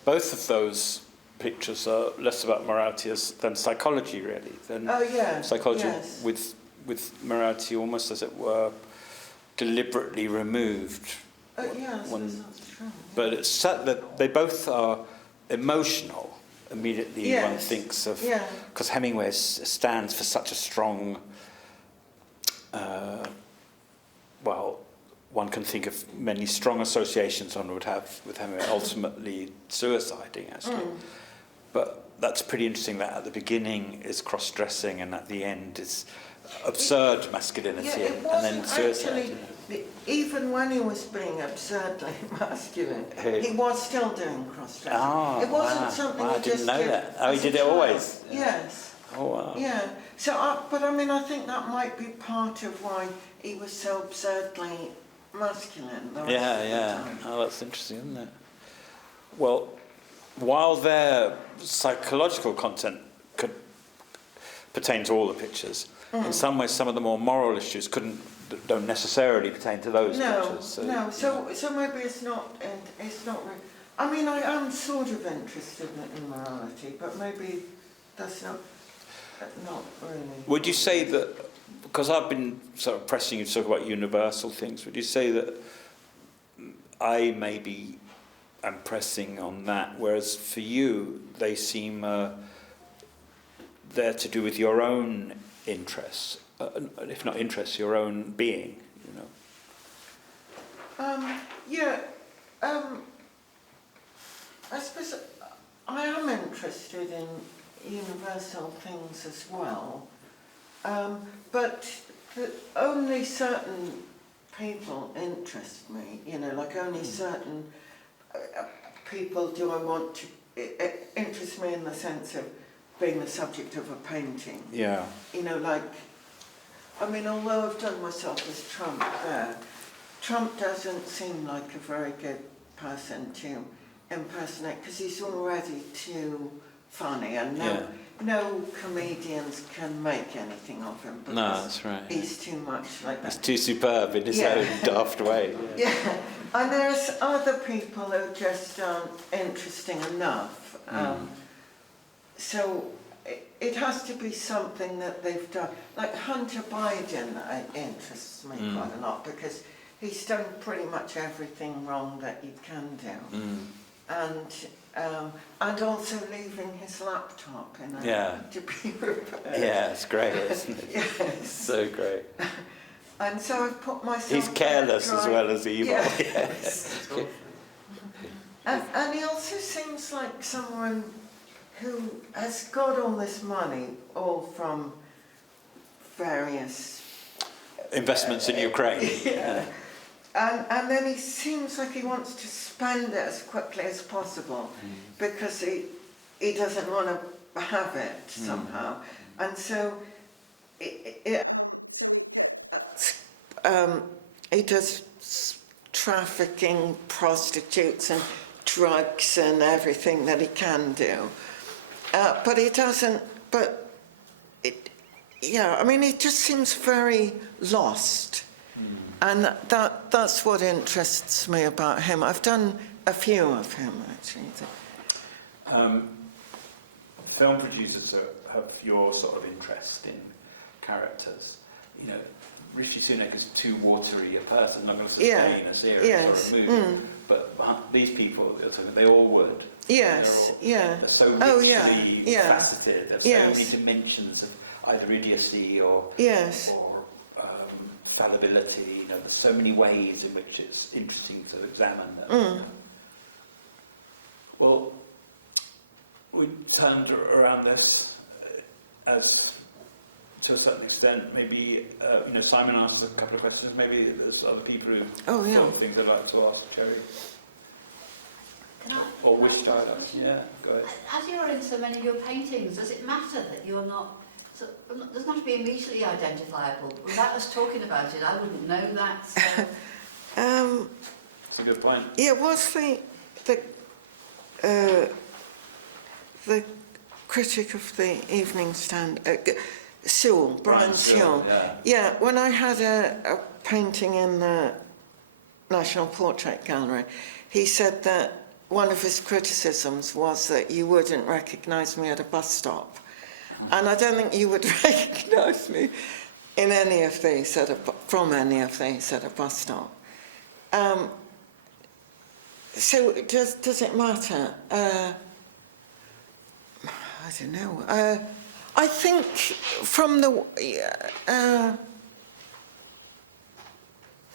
Both of those pictures are less about morality than psychology, really. Psychology with morality almost, as it were, deliberately removed. Yes, that's true. But it's sad that they both are emotional. Immediately one thinks of... Because Hemingway stands for such a strong... one can think of many strong associations one would have with Hemingway, ultimately suiciding, actually. But that's pretty interesting that at the beginning is cross-dressing and at the end is absurd masculinity and then suicide. Actually, even when he was being absurdly masculine, he was still doing cross-dressing. It wasn't something he just did. I didn't know that. Oh, he did it always? Yes. Oh, wow. Yeah. So, but I mean, I think that might be part of why he was so absurdly masculine. The rest of the time. Oh, that's interesting, isn't it? Well, while their psychological content could pertain to all the pictures, in some ways some of the more moral issues don't necessarily pertain to those pictures. So maybe it's not really, I mean, I am sort of interested in morality, but maybe that's not really. Would you say that, because I've been sort of pressing you to talk about universal things, would you say that I maybe am pressing on that, whereas for you they seem they're to do with your own interests, if not interests, your own being, you know? I suppose I am interested in universal things as well, but only certain people interest me, you know, like only certain people do I want to interest me in the sense of being the subject of a painting. Yeah. You know, like, I mean, although I've done myself as Trump there, Trump doesn't seem like a very good person to impersonate because he's already too funny, and no comedians can make anything of him because that's right. He's too much like that. He's too superb in his own daft way. Yeah, and there's other people who just aren't interesting enough. So it has to be something that they've done. Like Hunter Biden interests me quite a lot because he's done pretty much everything wrong that you can do. And also leaving his laptop to be repaired. Yeah, it's great, isn't it? Yes. So great. And so I've put myself... He's careless as well as evil. Yeah. Yes. And he also seems like someone who has got all this money, all from various... investments in Ukraine. And then he seems like he wants to spend it as quickly as possible because he doesn't want to have it somehow. And so he does trafficking, prostitutes and drugs and everything that he can do. But he doesn't, I mean, he just seems very lost. And that's what interests me about him. I've done a few of him, actually. Film producers have your sort of interest in characters. You know, Rishi Sunak is too watery a person, not going to sustain a series or a movie. But these people, they all would. Yes, they're so richly faceted. There's so many dimensions of either idiocy or fallibility. You know, there's so many ways in which it's interesting to examine them. Well, we turned around this as, to a certain extent, maybe Simon asked a couple of questions. Maybe there's other people who thought things they'd like to ask Cherry. Or wish to ask. Yeah, go ahead. As you're in so many of your paintings, does it matter that you're not? So, it doesn't have to be immediately identifiable. Without us talking about it, I wouldn't know that. So. That's a good point. Yeah, what's the critic of the Evening Stand, Sewell, Brian Sewell. Yeah, when I had a painting in the National Portrait Gallery, he said that one of his criticisms was that you wouldn't recognise me at a bus stop. And I don't think you would recognise me in any of these from any of these at a bus stop. So does it matter? I don't know. I think from the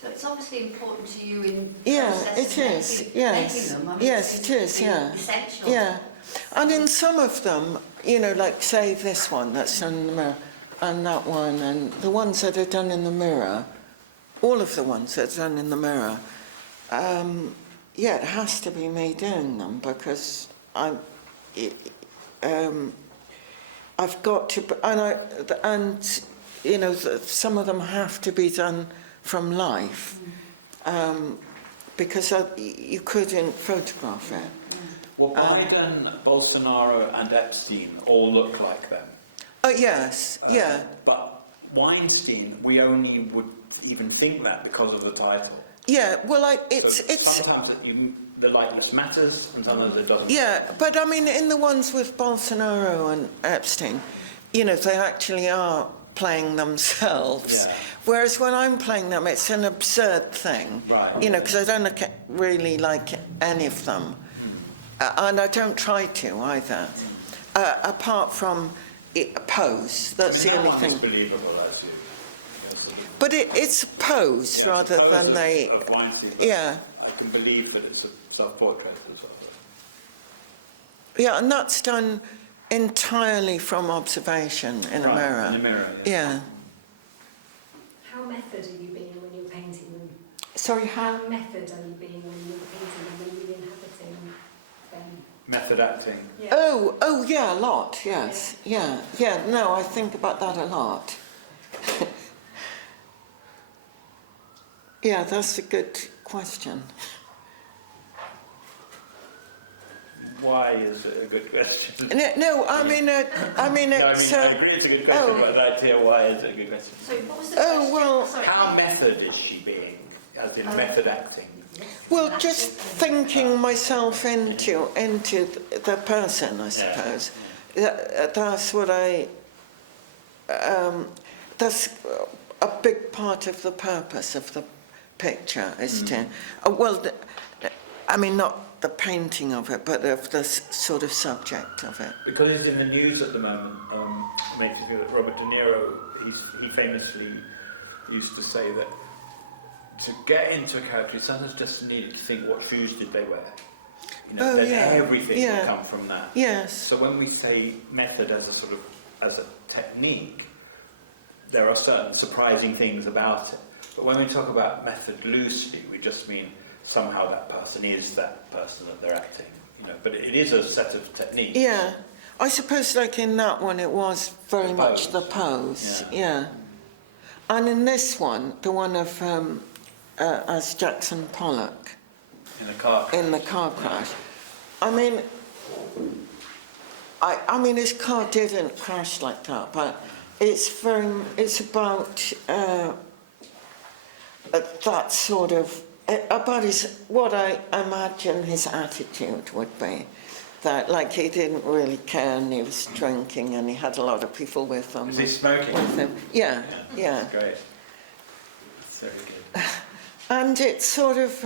so it's obviously important to you in it is. Yes, making them. Yes, it is. Yeah, essential. Yeah, and in some of them, like say this one that's done in the mirror, and that one, and the ones that are done in the mirror, all of the ones that are done in the mirror. It has to be me doing them because I've got to, and some of them have to be done from life because you couldn't photograph it. Well, Biden, Bolsonaro and Epstein all look like them. Oh, yes, yeah. But Weinstein, we only would even think that because of the title. Yeah, well, it's sometimes the likeness matters, and sometimes it doesn't. Yeah, but I mean, in the ones with Bolsonaro and Epstein, they actually are playing themselves. Yeah. Whereas when I'm playing them, it's an absurd thing. Right. Because I don't really like any of them, and I don't try to either. Apart from pose, that's the only thing. Believable as you. But it's a pose rather than they. Yeah. I can believe that it's a self-portrait as well. Yeah, and that's done entirely from observation in a mirror. In a mirror. Yeah. How method are you being when you're painting them? Sorry, how? How method are you being when you're painting them, when you're inhabiting them? Method acting. Yeah. Oh, yeah, a lot. Yes. Yeah. No, I think about that a lot. Yeah, that's a good question. Why is it a good question? No, I mean, I agree it's a good question, but I'd like to hear why is it a good question. So what was the question? Well, sorry, how method is she being, as in method acting? Well, just thinking myself into the person, I suppose. Yeah. That's what that's a big part of the purpose of the picture is to, not the painting of it, but of the sort of subject of it. Because it's in the news at the moment, makes me feel that Robert De Niro, he famously used to say that to get into a character, you sometimes just need to think, what shoes did they wear? Everything will come from that. Yes. So when we say method as a technique, there are certain surprising things about it. But when we talk about method loosely, we just mean somehow that person is that person that they're acting. But it is a set of techniques. Yeah, I suppose like in that one it was very much the pose, yeah. And in this one, the one of as Jackson Pollock in the car crash. I mean, I mean his car didn't crash like that, but it's about that sort of about what I imagine his attitude would be. That, like, he didn't really care and he was drinking and he had a lot of people with him. Is he smoking? With him. Yeah. That's great. That's very good. And it's sort of,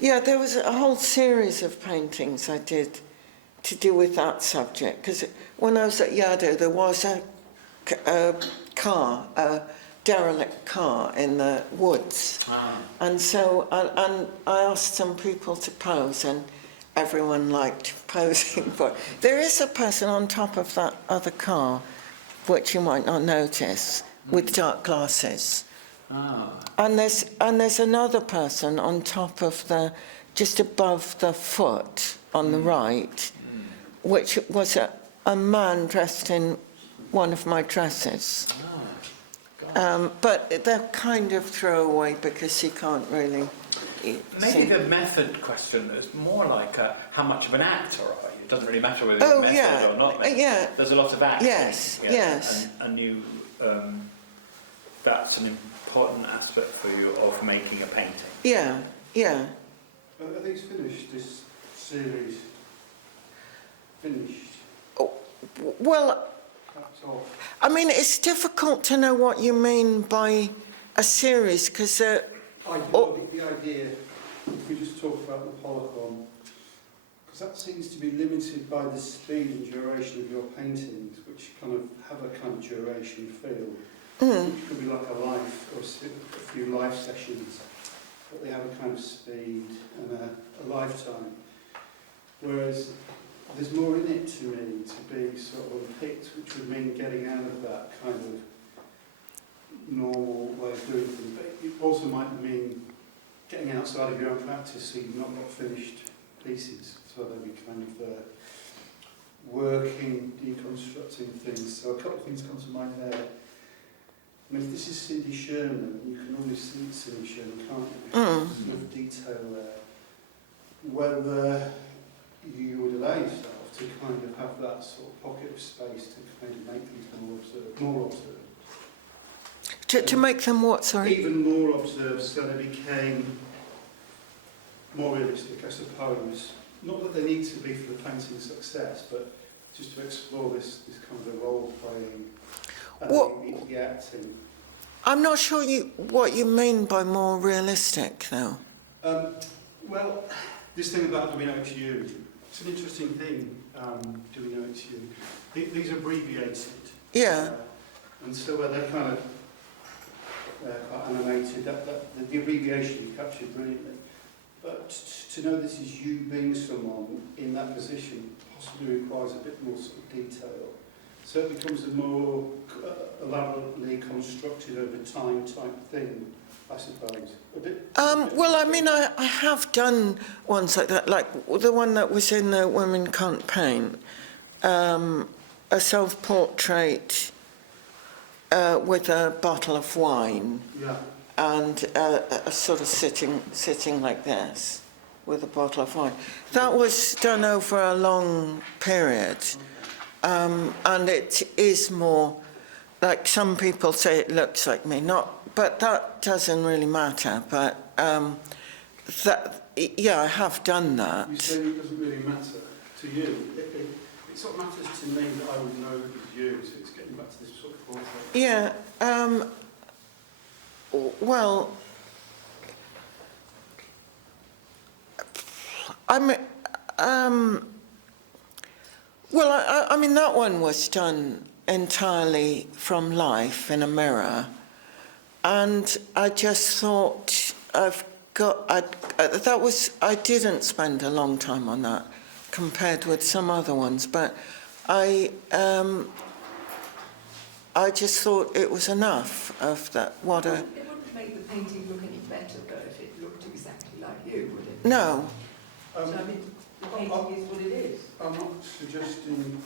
there was a whole series of paintings I did to do with that subject. Because when I was at Yaddo, there was a derelict car in the woods. And so I asked some people to pose, and everyone liked posing for it. There is a person on top of that other car, which you might not notice, with dark glasses. And there's another person on top of just above the foot on the right, which was a man dressed in one of my dresses. But they're kind of throwaway because you can't really Maybe the method question is more like how much of an actor are you? It doesn't really matter whether you're method or not method. There's a lot of acting. Yes. And you, that's an important aspect for you of making a painting. Yeah. Are these finished, this series? Finished? Well, I mean, it's difficult to know what you mean by a series, because the idea, if we just talk about the polygon, because that seems to be limited by the speed and duration of your paintings, which kind of have a kind of duration feel, which could be like a life or a few life sessions, but they have a kind of speed and a lifetime. Whereas there's more in it to me to be sort of unpicked, which would mean getting out of that kind of normal way of doing things. But it also might mean getting outside of your own practice, so you've not got finished pieces. So they'd be kind of working, deconstructing things. So a couple of things come to mind there. I mean, if this is Cindy Sherman, you can always see Cindy Sherman, can't you? There's enough detail there. Whether you would allow yourself to kind of have that sort of pocket of space to kind of make things more observed. To make them what, sorry? Even more observed, so they became more realistic, I suppose. Not that they need to be for the painting's success, but just to explore this kind of role-playing and the acting. I'm not sure what you mean by more realistic, though. Well, this thing about doing OXU, it's an interesting thing, doing OXU. These are abbreviated. Yeah. And so where they're kind of quite animated, the abbreviation you captured brilliantly. But to know this is you being someone in that position possibly requires a bit more sort of detail. So it becomes a more elaborately constructed over time type thing, I suppose. A bit. Well, I mean, I have done ones like that, like the one that was in the Women Can't Paint, a self-portrait with a bottle of wine, and a sort of sitting like this with a bottle of wine. That was done over a long period, and it is more like some people say it looks like me, but that doesn't really matter. But I have done that. You say it doesn't really matter to you. It sort of matters to me that I would know it was you. So it's getting back to this sort of portrait. Yeah. Well, I mean, that one was done entirely from life in a mirror, and I just thought I didn't spend a long time on that compared with some other ones, but I I just thought it was enough of that. It wouldn't make the painting look any better, though, if it looked exactly like you, would it? No. So, I mean, the painting is what it is. I'm not suggesting,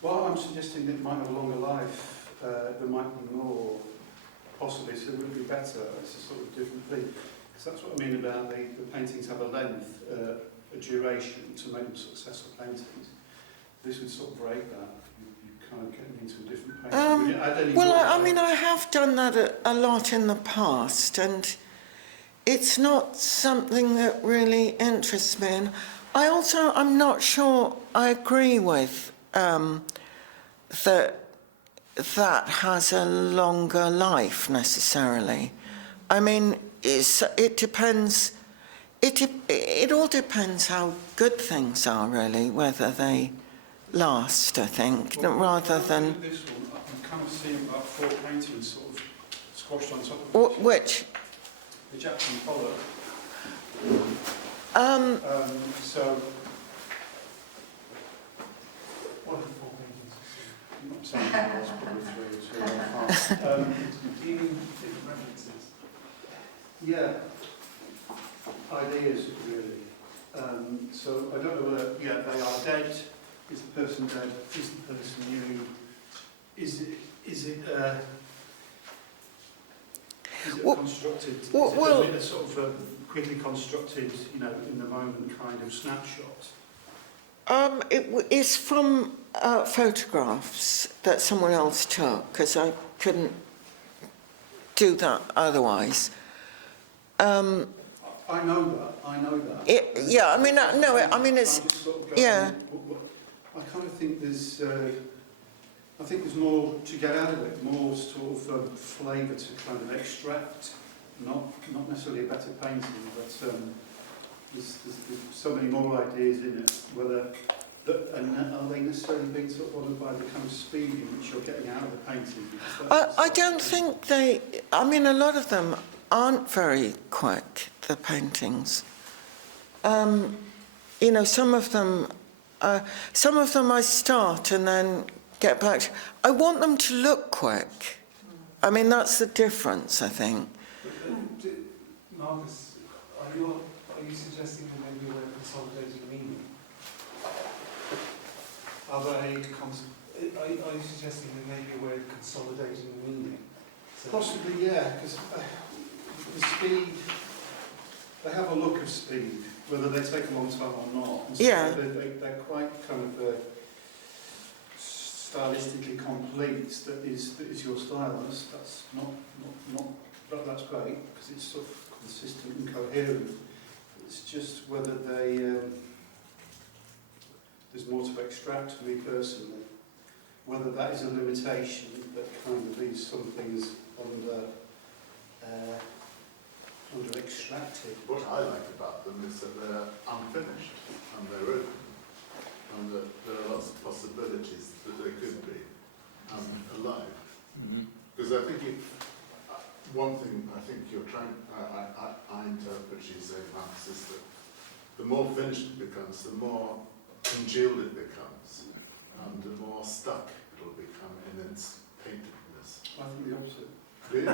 well, I'm suggesting that it might have a longer life, there might be more, possibly, so it would be better. It's a sort of different thing. Because that's what I mean about the paintings have a length, a duration to make them successful paintings. This would sort of break that. You kind of getting into a different painting. Would you add any Well, more? I mean, I have done that a lot in the past, and it's not something that really interests me. And I'm not sure I agree with that has a longer life necessarily. I mean, it depends. It all depends how good things are, really, whether they last, I think, rather than... This one, I'm kind of seeing about 4 paintings sort of squashed on top of each other. Which? The Jackson Pollock. So, what are the 4 paintings? I'm not saying that's probably 3 or 2 or 5. Do you mean different references? Yeah, ideas really. So I don't know whether, they are dead. Is the person dead? Is the person new? Is it constructed? Is it a sort of a quickly constructed, in the moment kind of snapshot? It's from photographs that someone else took, because I couldn't do that otherwise. I know that. It's... Yeah. I kind of think there's more to get out of it, more sort of flavour to kind of extract, not necessarily a better painting, but there's so many more ideas in it, and are they necessarily being sort of bothered by the kind of speed in which you're getting out of the painting? I don't think they... I mean, a lot of them aren't very quick, the paintings. Some of them I start and then get back. I want them to look quick. I mean, that's the difference, I think. Marcus, are you suggesting that maybe we're consolidating meaning? Are you suggesting that maybe we're consolidating meaning? So possibly, yeah, because the speed, they have a look of speed, whether they take a long time or not. And so they're quite kind of stylistically complete. That is your style. That's that's great because it's sort of consistent and coherent. It's just whether there's more to extract for me personally. Whether that is a limitation that kind of leaves some things under extracted. What I like about them is that they're unfinished and they're open, and that there are lots of possibilities that they could be alive. Because I think one thing I think you're trying, I interpret you saying, Max, is that the more finished it becomes, the more congealed it becomes, and the more stuck it'll become in its paintedness. I think the opposite. Do you?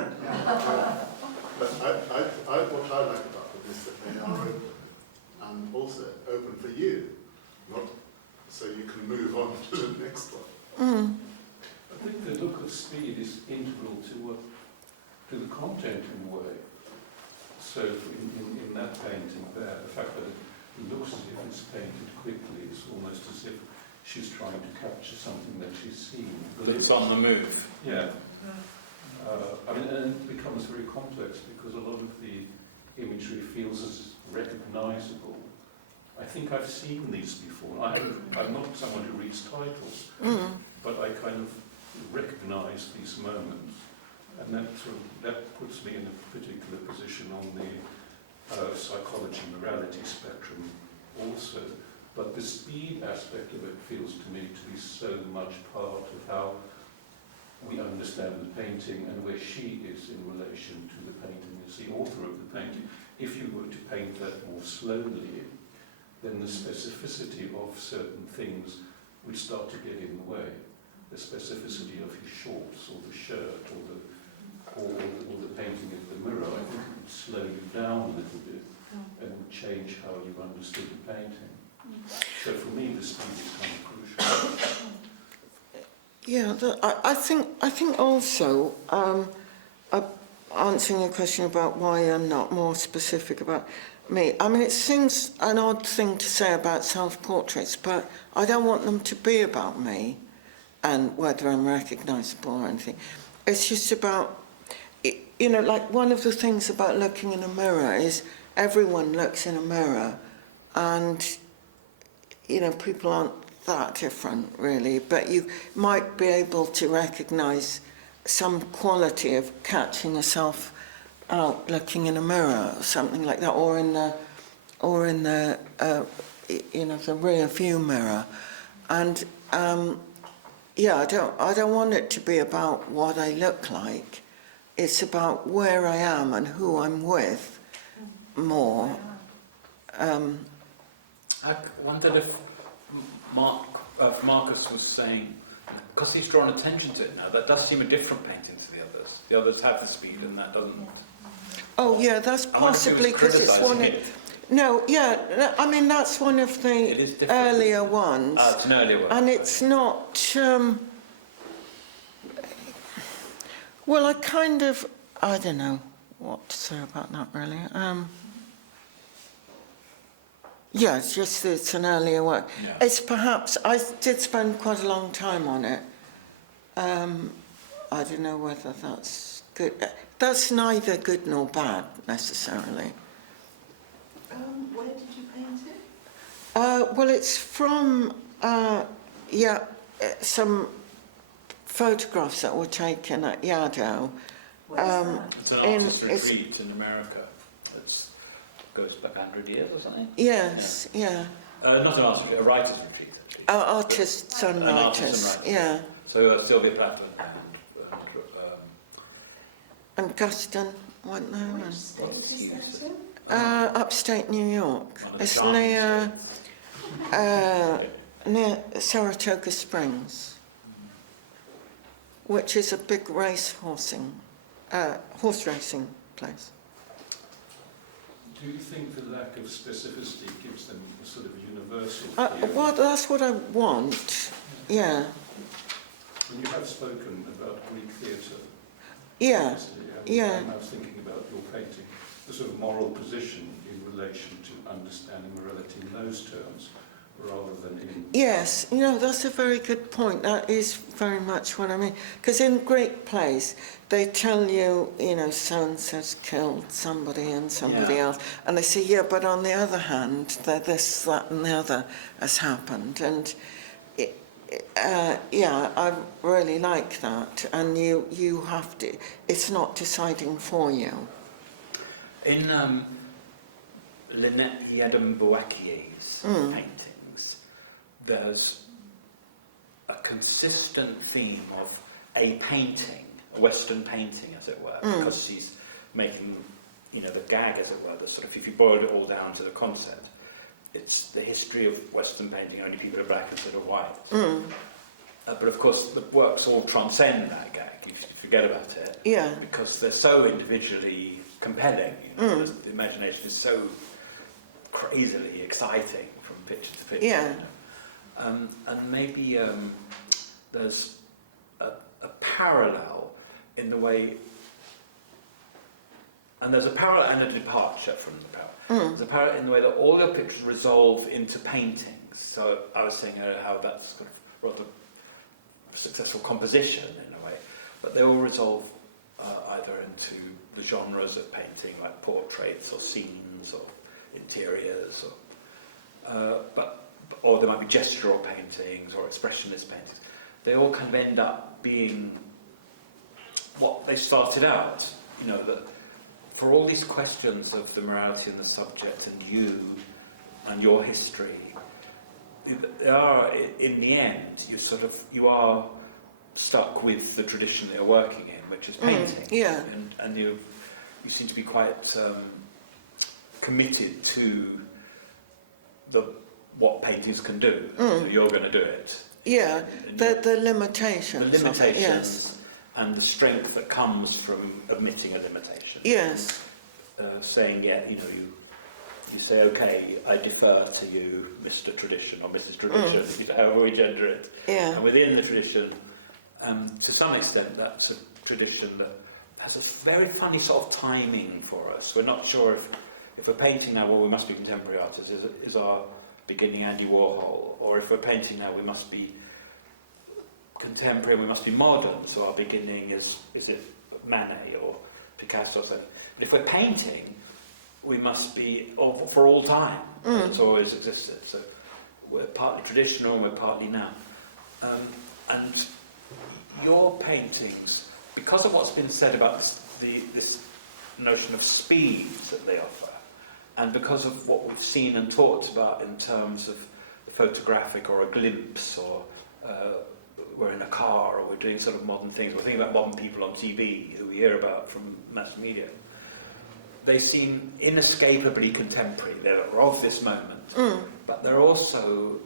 But what I like about them is that they are open, and also open for you, not so you can move on to the next one. I think the look of speed is integral to the content in a way. So in that painting there, the fact that it looks as if it's painted quickly, it's almost as if she's trying to capture something that she's seen. It's on the move. Yeah. And it becomes very complex because a lot of the imagery feels as recognisable. I think I've seen these before. I'm not someone who reads titles, but I kind of recognise these moments, and that puts me in a particular position on the psychology morality spectrum also. But the speed aspect of it feels to me to be so much part of how we understand the painting and where she is in relation to the painting as the author of the painting. If you were to paint that more slowly, then the specificity of certain things would start to get in the way. the specificity of his shorts or the shirt or the painting of the mirror, I think it would slow you down a little bit and would change how you understood the painting. So for me, the speed is kind of crucial. Yeah, I think also, answering your question about why I'm not more specific about me, I mean, it seems an odd thing to say about self-portraits, but I don't want them to be about me and whether I'm recognisable or anything. It's just about, you know, like one of the things about looking in a mirror is everyone looks in a mirror and, you know, people aren't that different really, but you might be able to recognise some quality of catching yourself out looking in a mirror or something like that, or in the you know, the rear view mirror. And yeah, I don't want it to be about what I look like. It's about where I am and who I'm with more. I wondered if Marcus was saying, because he's drawn attention to it now, that does seem a different painting to the others. The others have the speed and that doesn't. Oh yeah, that's possibly because it's one of... No, yeah, I mean that's one of the earlier ones. It's an earlier one. And it's not... well, I kind of... I don't know what to say about that really. Yeah, it's just that it's an earlier one. Yeah. It's perhaps... I did spend quite a long time on it. I don't know whether that's good. That's neither good nor bad, necessarily. Where did you paint it? Well, it's from, some photographs that were taken at Yaddo. It's an artist's retreat in America. It goes back 100 years or something? Yes, yeah. Not an artist's retreat, a writer's retreat. Artists and writers, yeah. So Sylvia Platham and Guston went there. Which state is that in? Upstate New York. It's near Saratoga Springs, which is a big horse racing place. Do you think the lack of specificity gives them a sort of universal feel? Well, that's what I want, yeah. When you have spoken about Greek theatre, yeah. I'm now thinking about your painting, the sort of moral position in relation to understanding morality in those terms, rather than in... Yes, you know, that's a very good point. That is very much what I mean. Because in Greek plays, they tell you, you know, so-and-so's killed somebody and somebody else. And they say, yeah, but on the other hand, this, that and the other has happened. And, I really like that. And you have to... It's not deciding for you. In Lynette Yadom-Boakie's paintings, there's a consistent theme of a painting, a Western painting, as it were, because she's making, you know, the gag, as it were, the sort of, if you boil it all down to the concept, it's the history of Western painting, only people are black instead of white. But of course, the works all transcend that gag, you forget about it, because they're so individually compelling, you know, the imagination is so crazily exciting from picture to picture. Yeah. You know? And maybe there's a parallel in the way, and there's a parallel and a departure from the parallel. There's a parallel in the way that all your pictures resolve into paintings. So I was saying how that's sort of rather successful composition in a way, but they all resolve either into the genres of painting, like portraits or scenes or interiors, or there might be gestural paintings or expressionist paintings. They all kind of end up being what they started out. You know, that for all these questions of the morality and the subject and you and your history, they are, in the end, you are stuck with the tradition that you're working in, which is painting. And you seem to be quite committed to what paintings can do. So you're going to do it. Yeah, And the limitations. the of it, limitations yes. and the strength that comes from admitting a limitation. Yes. Saying, yeah, you say, okay, I defer to you, Mr. Tradition or Mrs. Tradition, however we gender it. Yeah. And within the tradition, to some extent, that's a tradition that has a very funny sort of timing for us. We're not sure if we're painting now, well, we must be contemporary artists, is our beginning Andy Warhol, or if we're painting now, we must be contemporary, we must be modern, so our beginning is it Manet or Picasso or something. But if we're painting, we must be for all time. It's always existed. So we're partly traditional and we're partly now. And your paintings, because of what's been said about this notion of speed that they offer, and because of what we've seen and talked about in terms of the photographic or a glimpse, or we're in a car, or we're doing sort of modern things, we're thinking about modern people on TV who we hear about from mass media, they seem inescapably contemporary. They're of this moment, but they're also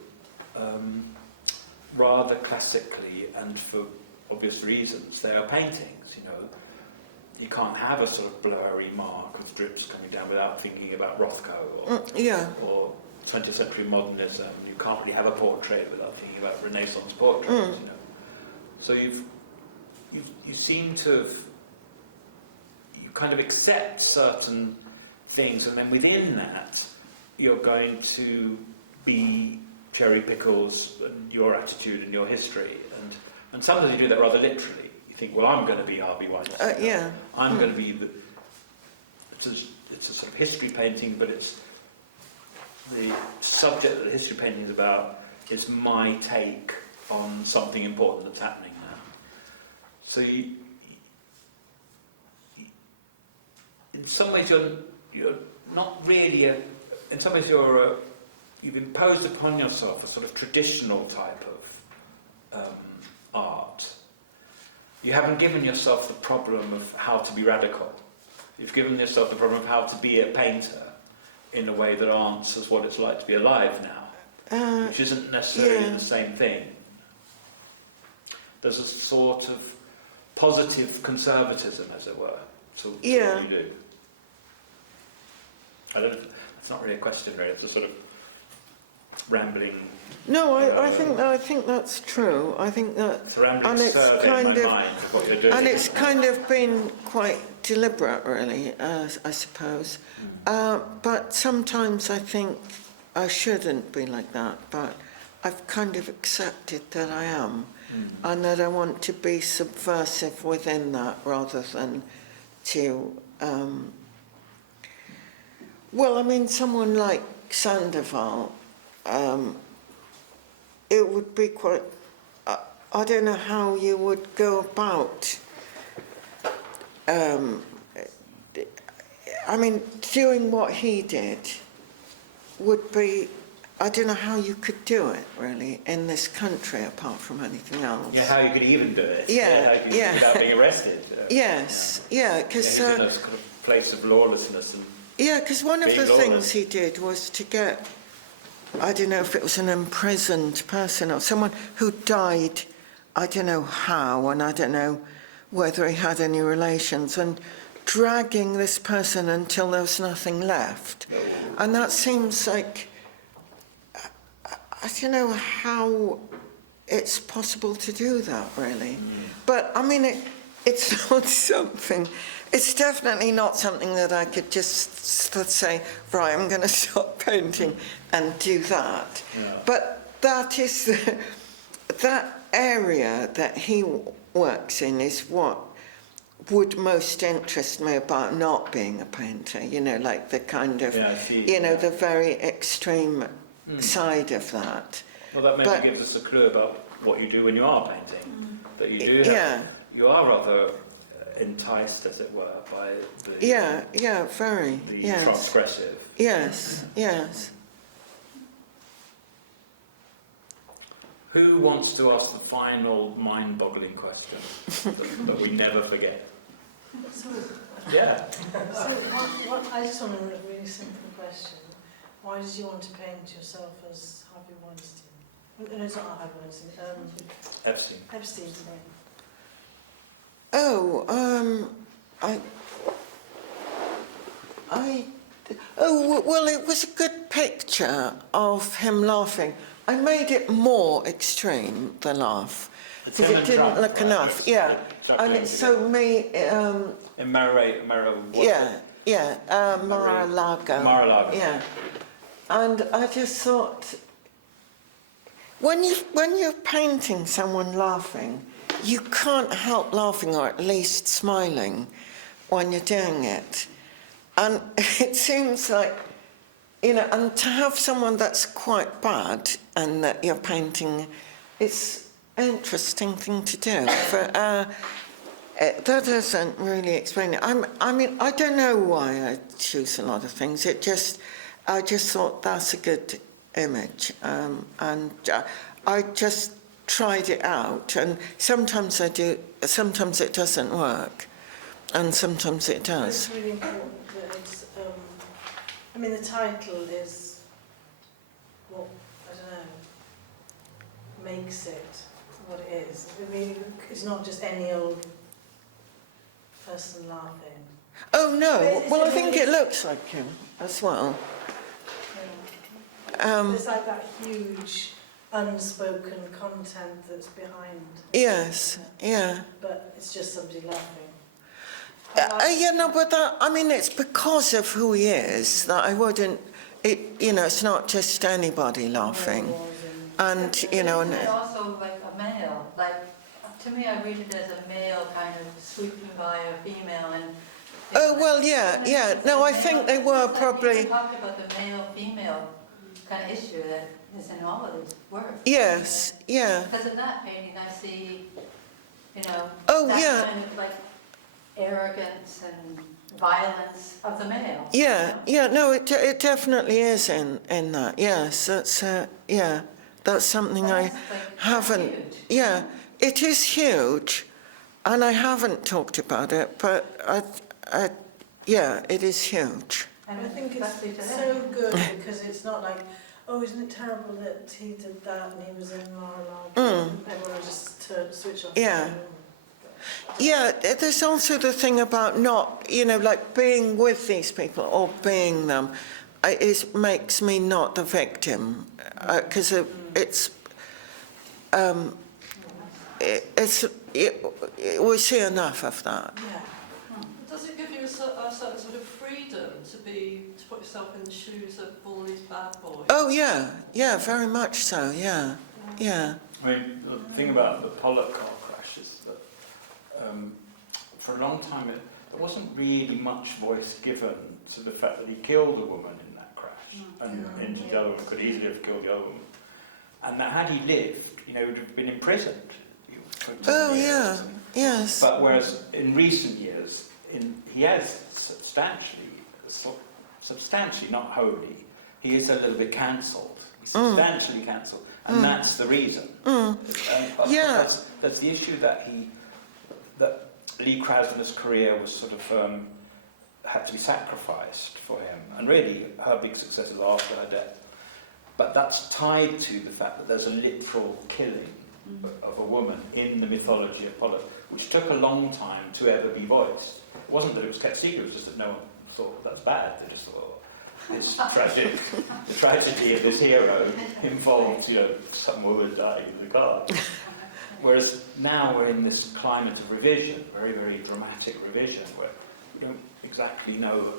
rather classically, and for obvious reasons, they are paintings. You can't have a sort of blurry mark with drips coming down without thinking about Rothko or 20th century modernism. You can't really have a portrait without thinking about Renaissance portraits. So you seem to have, you kind of accept certain things, and then within that you're going to be Cherry Pickles and your attitude and your history, and sometimes you do that rather literally. You think, well, I'm going to be Harvey Weinstein. I'm going to be it's a sort of history painting, but it's the subject that the history painting is about is my take on something important that's happening now. So in some ways you're not really in some ways you've imposed upon yourself a sort of traditional type of art. You haven't given yourself the problem of how to be radical. You've given yourself the problem of how to be a painter in a way that answers what it's like to be alive now, which isn't necessarily the same thing. There's a sort of positive conservatism, as it were, to what you do. I don't know, it's not really a question, really. It's a sort of rambling. No, I think that's true. I think that, it's a rambling survey in my mind of what you're doing. And it's kind of been quite deliberate, really, I suppose. But sometimes I think I shouldn't be like that. But I've kind of accepted that I am, and that I want to be subversive within that rather than to. Well, I mean, someone like Sandoval. It would be quite. I don't know how you would go about. I mean, doing what he did would be. I don't know how you could do it really in this country apart from anything else. Yeah, how you could even do it. Yeah. Without being arrested. Yes, because. in a kind of place of lawlessness and. Yeah, because one of the lawless. things he did was to get. I don't know if it was an imprisoned person or someone who died, I don't know how, and I don't know whether he had any relations, and dragging this person until there was nothing left. And that seems like, I don't know how it's possible to do that, really. But, I mean, it's not something... It's definitely not something that I could just say, right, I'm going to stop painting and do that. Yeah. But that is that area that he works in is what would most interest me about not being a painter. Like the kind of, the very extreme side of that. Well, that maybe gives us a clue about what you do when you are painting. That you do you are rather enticed, as it were, by the very transgressive. Yes. Who wants to ask the final mind-boggling question that we never forget? Yeah. So I just want a really simple question. Why did you want to paint yourself as Harvey Weinstein? No, it's not Harvey Weinstein. Epstein. Epstein's name. Oh, oh, well, it was a good picture of him laughing. I made it more extreme, the laugh, because it didn't look enough. Yeah, and it's so me. In Mar-a-Lago. Mar-a-Lago. Mar-a-Lago. Yeah, and I just thought, when you're painting someone laughing, you can't help laughing, or at least smiling, when you're doing it. And it seems like, you know, and to have someone that's quite bad and that you're painting, it's an interesting thing to do. But that doesn't really explain it. I mean, I don't know why I choose a lot of things. I just thought that's a good image. And I just tried it out. And sometimes I do, sometimes it doesn't work. And sometimes it does. It's really important that it's, I mean, the title is what, I don't know, makes it what it is. I mean, it's not just any old person laughing. Oh, no. Well, I think it looks like him as well. It's like that huge unspoken content that's behind. Yes, yeah. But it's just somebody laughing. Yeah, no, but that, I mean, it's because of who he is that I wouldn't, you know, it's not just anybody laughing. And, you know, and It's also like a male, like, to me I read it as a male kind of sweeping by a female and... oh, well, yeah, no, I think they were probably... You talked about the male-female kind of issue that is in all of these works. Yes, yeah. Because in that painting I see, you know, Oh, that yeah. kind of like arrogance and violence of the male. Yeah, you know? yeah, no, it definitely is in that, yes, that's, yeah, that's something I That's, like, haven't, huge. yeah, it is huge, and I haven't talked about it, but yeah, it is huge. And I think it's especially today. so good because it's not like, oh, isn't it terrible that he did that and he was in Mar-a-Lago? Everyone will just switch off. Yeah. Yeah, there's also the thing about not, you know, like being with these people or being them, makes me not the victim, because we see enough of that. Yeah. Does it give you a certain sort of freedom to put yourself in the shoes of all these bad boys? Oh yeah, yeah, very much so. Yeah, yeah. I mean, the thing about the Pollock car crash is that for a long time there wasn't really much voice given to the fact that he killed a woman in that crash, and injured the other woman, could easily have killed the other woman, and that had he lived, you know, he would have been imprisoned. Oh yeah, yes. But whereas in recent years, he has substantially, not wholly, he is a little bit cancelled. He's substantially cancelled, and that's the reason. Yeah. That's the issue that Lee Krasner's career was sort of had to be sacrificed for him, and really her big success is after her death. But that's tied to the fact that there's a literal killing of a woman in the mythology of Pollock, which took a long time to ever be voiced. It wasn't that it was kept secret, it was just that no one thought that's bad. They just thought, it's tragic. The tragedy of this hero involved, you know, some woman dying in the car. Whereas now we're in this climate of revision, very, very dramatic revision, where we don't exactly know,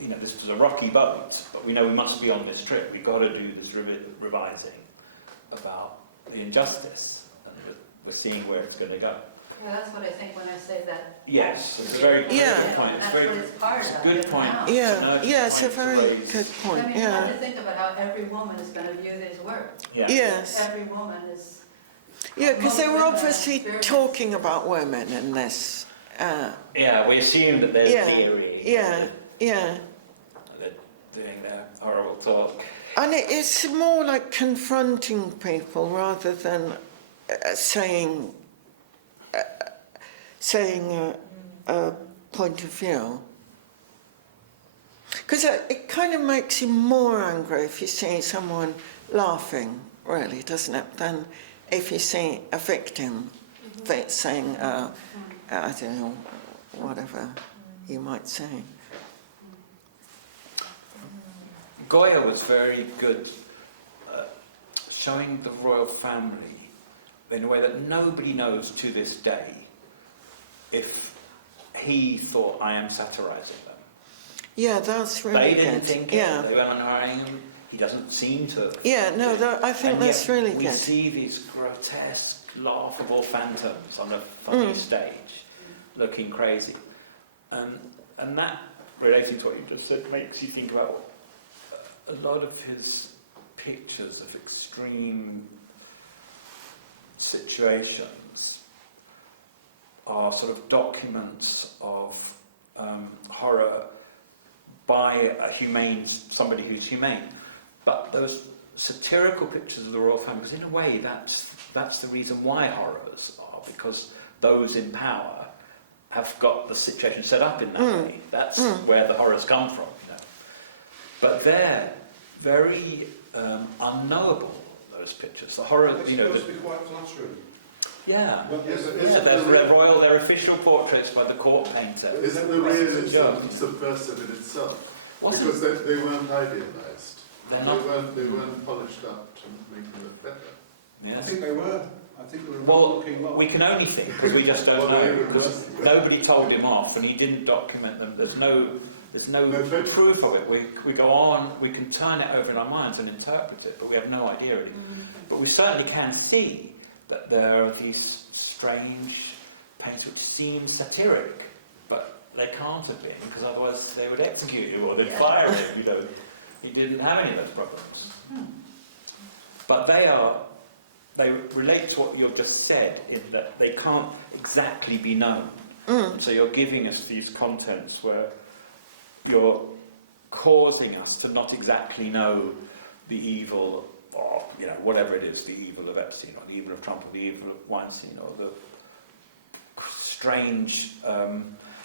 you know, this was a rocky boat, but we know we must be on this trip. We've got to do this revising about the injustice, and we're seeing where it's going to go. Yeah, that's what I think when I say that. Yes, it's a very good point. That's what it's part of. Good point. Now. Yeah, yeah, it's a very good point. I mean, you Yeah. have to think about how every woman is going to view this work. Yeah. Yes. Every woman is. Yeah, because they were Most women obviously experience- talking about women in this. Yeah, we assume that there's Yeah, theory. yeah, yeah. They're doing their horrible talk. And it's more like confronting people rather than saying a point of view. Because it kind of makes you more angry if you see someone laughing really, doesn't it? Then if you see a victim saying, I don't know, whatever you might say. Goya was very good at showing the royal family in a way that nobody knows to this day if he thought I am satirising them. Yeah, that's really They didn't good. think Yeah. it, they weren't hiring him, he doesn't seem to. Yeah, no, I think And that's yet really we good. see these grotesque, laughable phantoms on a funny stage, looking crazy. And that, relating to what you just said, makes you think about a lot of his pictures of extreme situations are sort of documents of horror by somebody who's humane. But those satirical pictures of the royal family, because in a way that's the reason why horrors are, because those in power have got the situation set up in that way. That's where the horrors come from, you know. But they're very unknowable, those pictures. The horror, It's you know. supposed to be quite flattering. Yeah. Well, They're official portraits by the court painter. Isn't the realism subversive in itself? Because they weren't idealised. They weren't polished up to make them look better. Yeah. I think they were. I think they were Well, looking like. we can only think because we just don't know. Because nobody told him off, and he didn't document them. There's no proof of it. We go on. We can turn it over in our minds and interpret it, but we have no idea really. But we certainly can see that there are these strange paintings which seem satiric, but they can't have been, because otherwise they would execute you or they'd fire him. You know, he didn't have any of those problems. But they relate to what you've just said, in that they can't exactly be known. So you're giving us these contents where you're causing us to not exactly know the evil, or whatever it is, the evil of Epstein, or the evil of Trump, or the evil of Weinstein, or the strange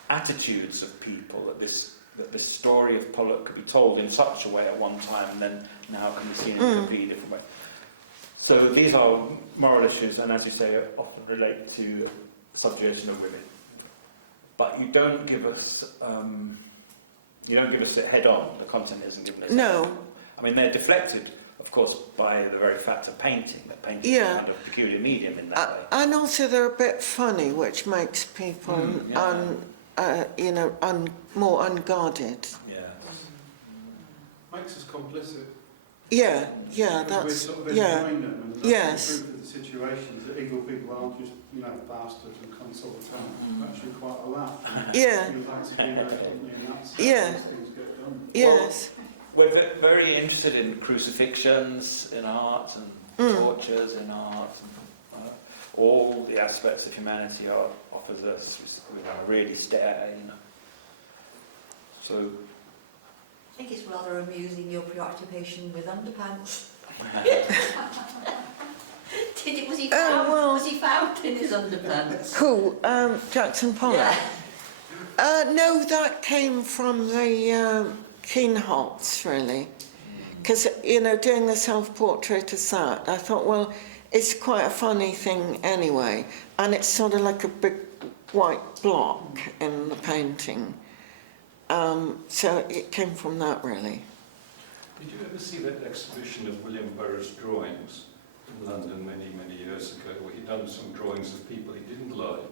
attitudes of people that this story of Pollock could be told in such a way at one time, and then now can be seen in a completely different way. So these are moral issues, and as you say, often relate to subjugation of women. But you don't give us it head on. The content isn't given us. No. I mean, they're deflected, of course, by the very fact of painting. That painting is a kind of peculiar medium in that way. And also they're a bit funny, which makes people more unguarded. Yeah. Makes us complicit. Yeah, Because we're sort of enjoying them, and that's yes. the proof of the situations that evil people aren't just, bastards and cunts all the time. Actually quite a laugh. Yeah. You'd like to be there, wouldn't you? And that's Yeah. how things get done. Yes. Well, we're very interested in crucifixions in art and tortures in art. And, all the aspects of humanity art offers us with our really stare, So. I think it's rather amusing, your preoccupation with underpants. Was he found in his underpants? Who? Jackson Pollock? Yeah. No, that came from the Keenholz, really. Because, doing the self-portrait as that, I thought, well, it's quite a funny thing anyway. And it's sort of like a big white block in the painting. So it came from that, really. Did you ever see that exhibition of William Burroughs' drawings in London many, many years ago, where he'd done some drawings of people he didn't like?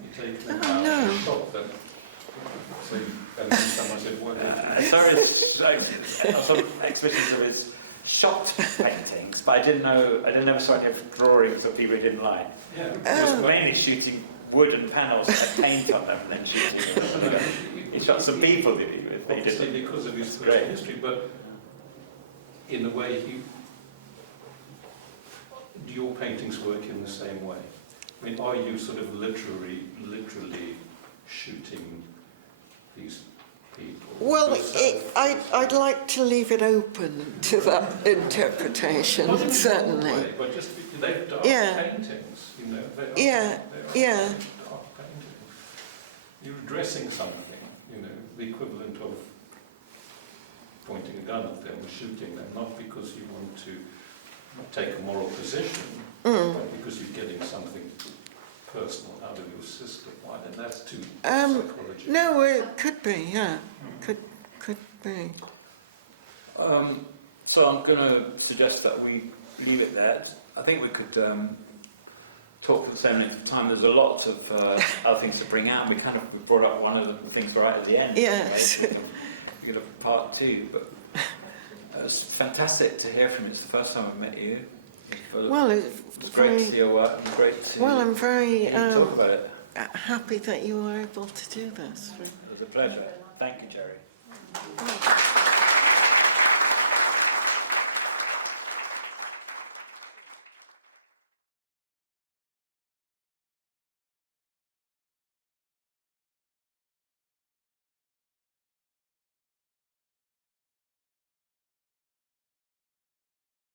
He'd taken them out and shot them. So, and then someone said, what Sorry, exhibitions of his shot paintings, but I never saw any of drawings of people he didn't like. Yeah. He was mainly shooting wooden panels and paint on them and then shooting them. He shot some people, did he? Obviously because of his personal history, but in a way, do your paintings work in the same way? I mean, are you sort of literally shooting these people? Well, I'd like to leave it open to that interpretation, Not in certainly. Way, but just they're dark paintings, They are dark paintings. You're addressing something, the equivalent of pointing a gun at them or shooting them, not because you want to take a moral position, but because you're getting something personal out of your system. Why then that's too psychological. No, it could be, yeah. Could be. So I'm going to suggest that we leave it there. I think we could talk for the same length of time. There's a lot of other things to bring out. We brought up one of the things right at the end. Yes. We could have part two, but it's fantastic to hear from you. It's the first time I've met you. Well, It was great to see your work. It was great to I'm very hear you talk about it. happy that you were able to do this. It was a pleasure. Thank you, Cherry.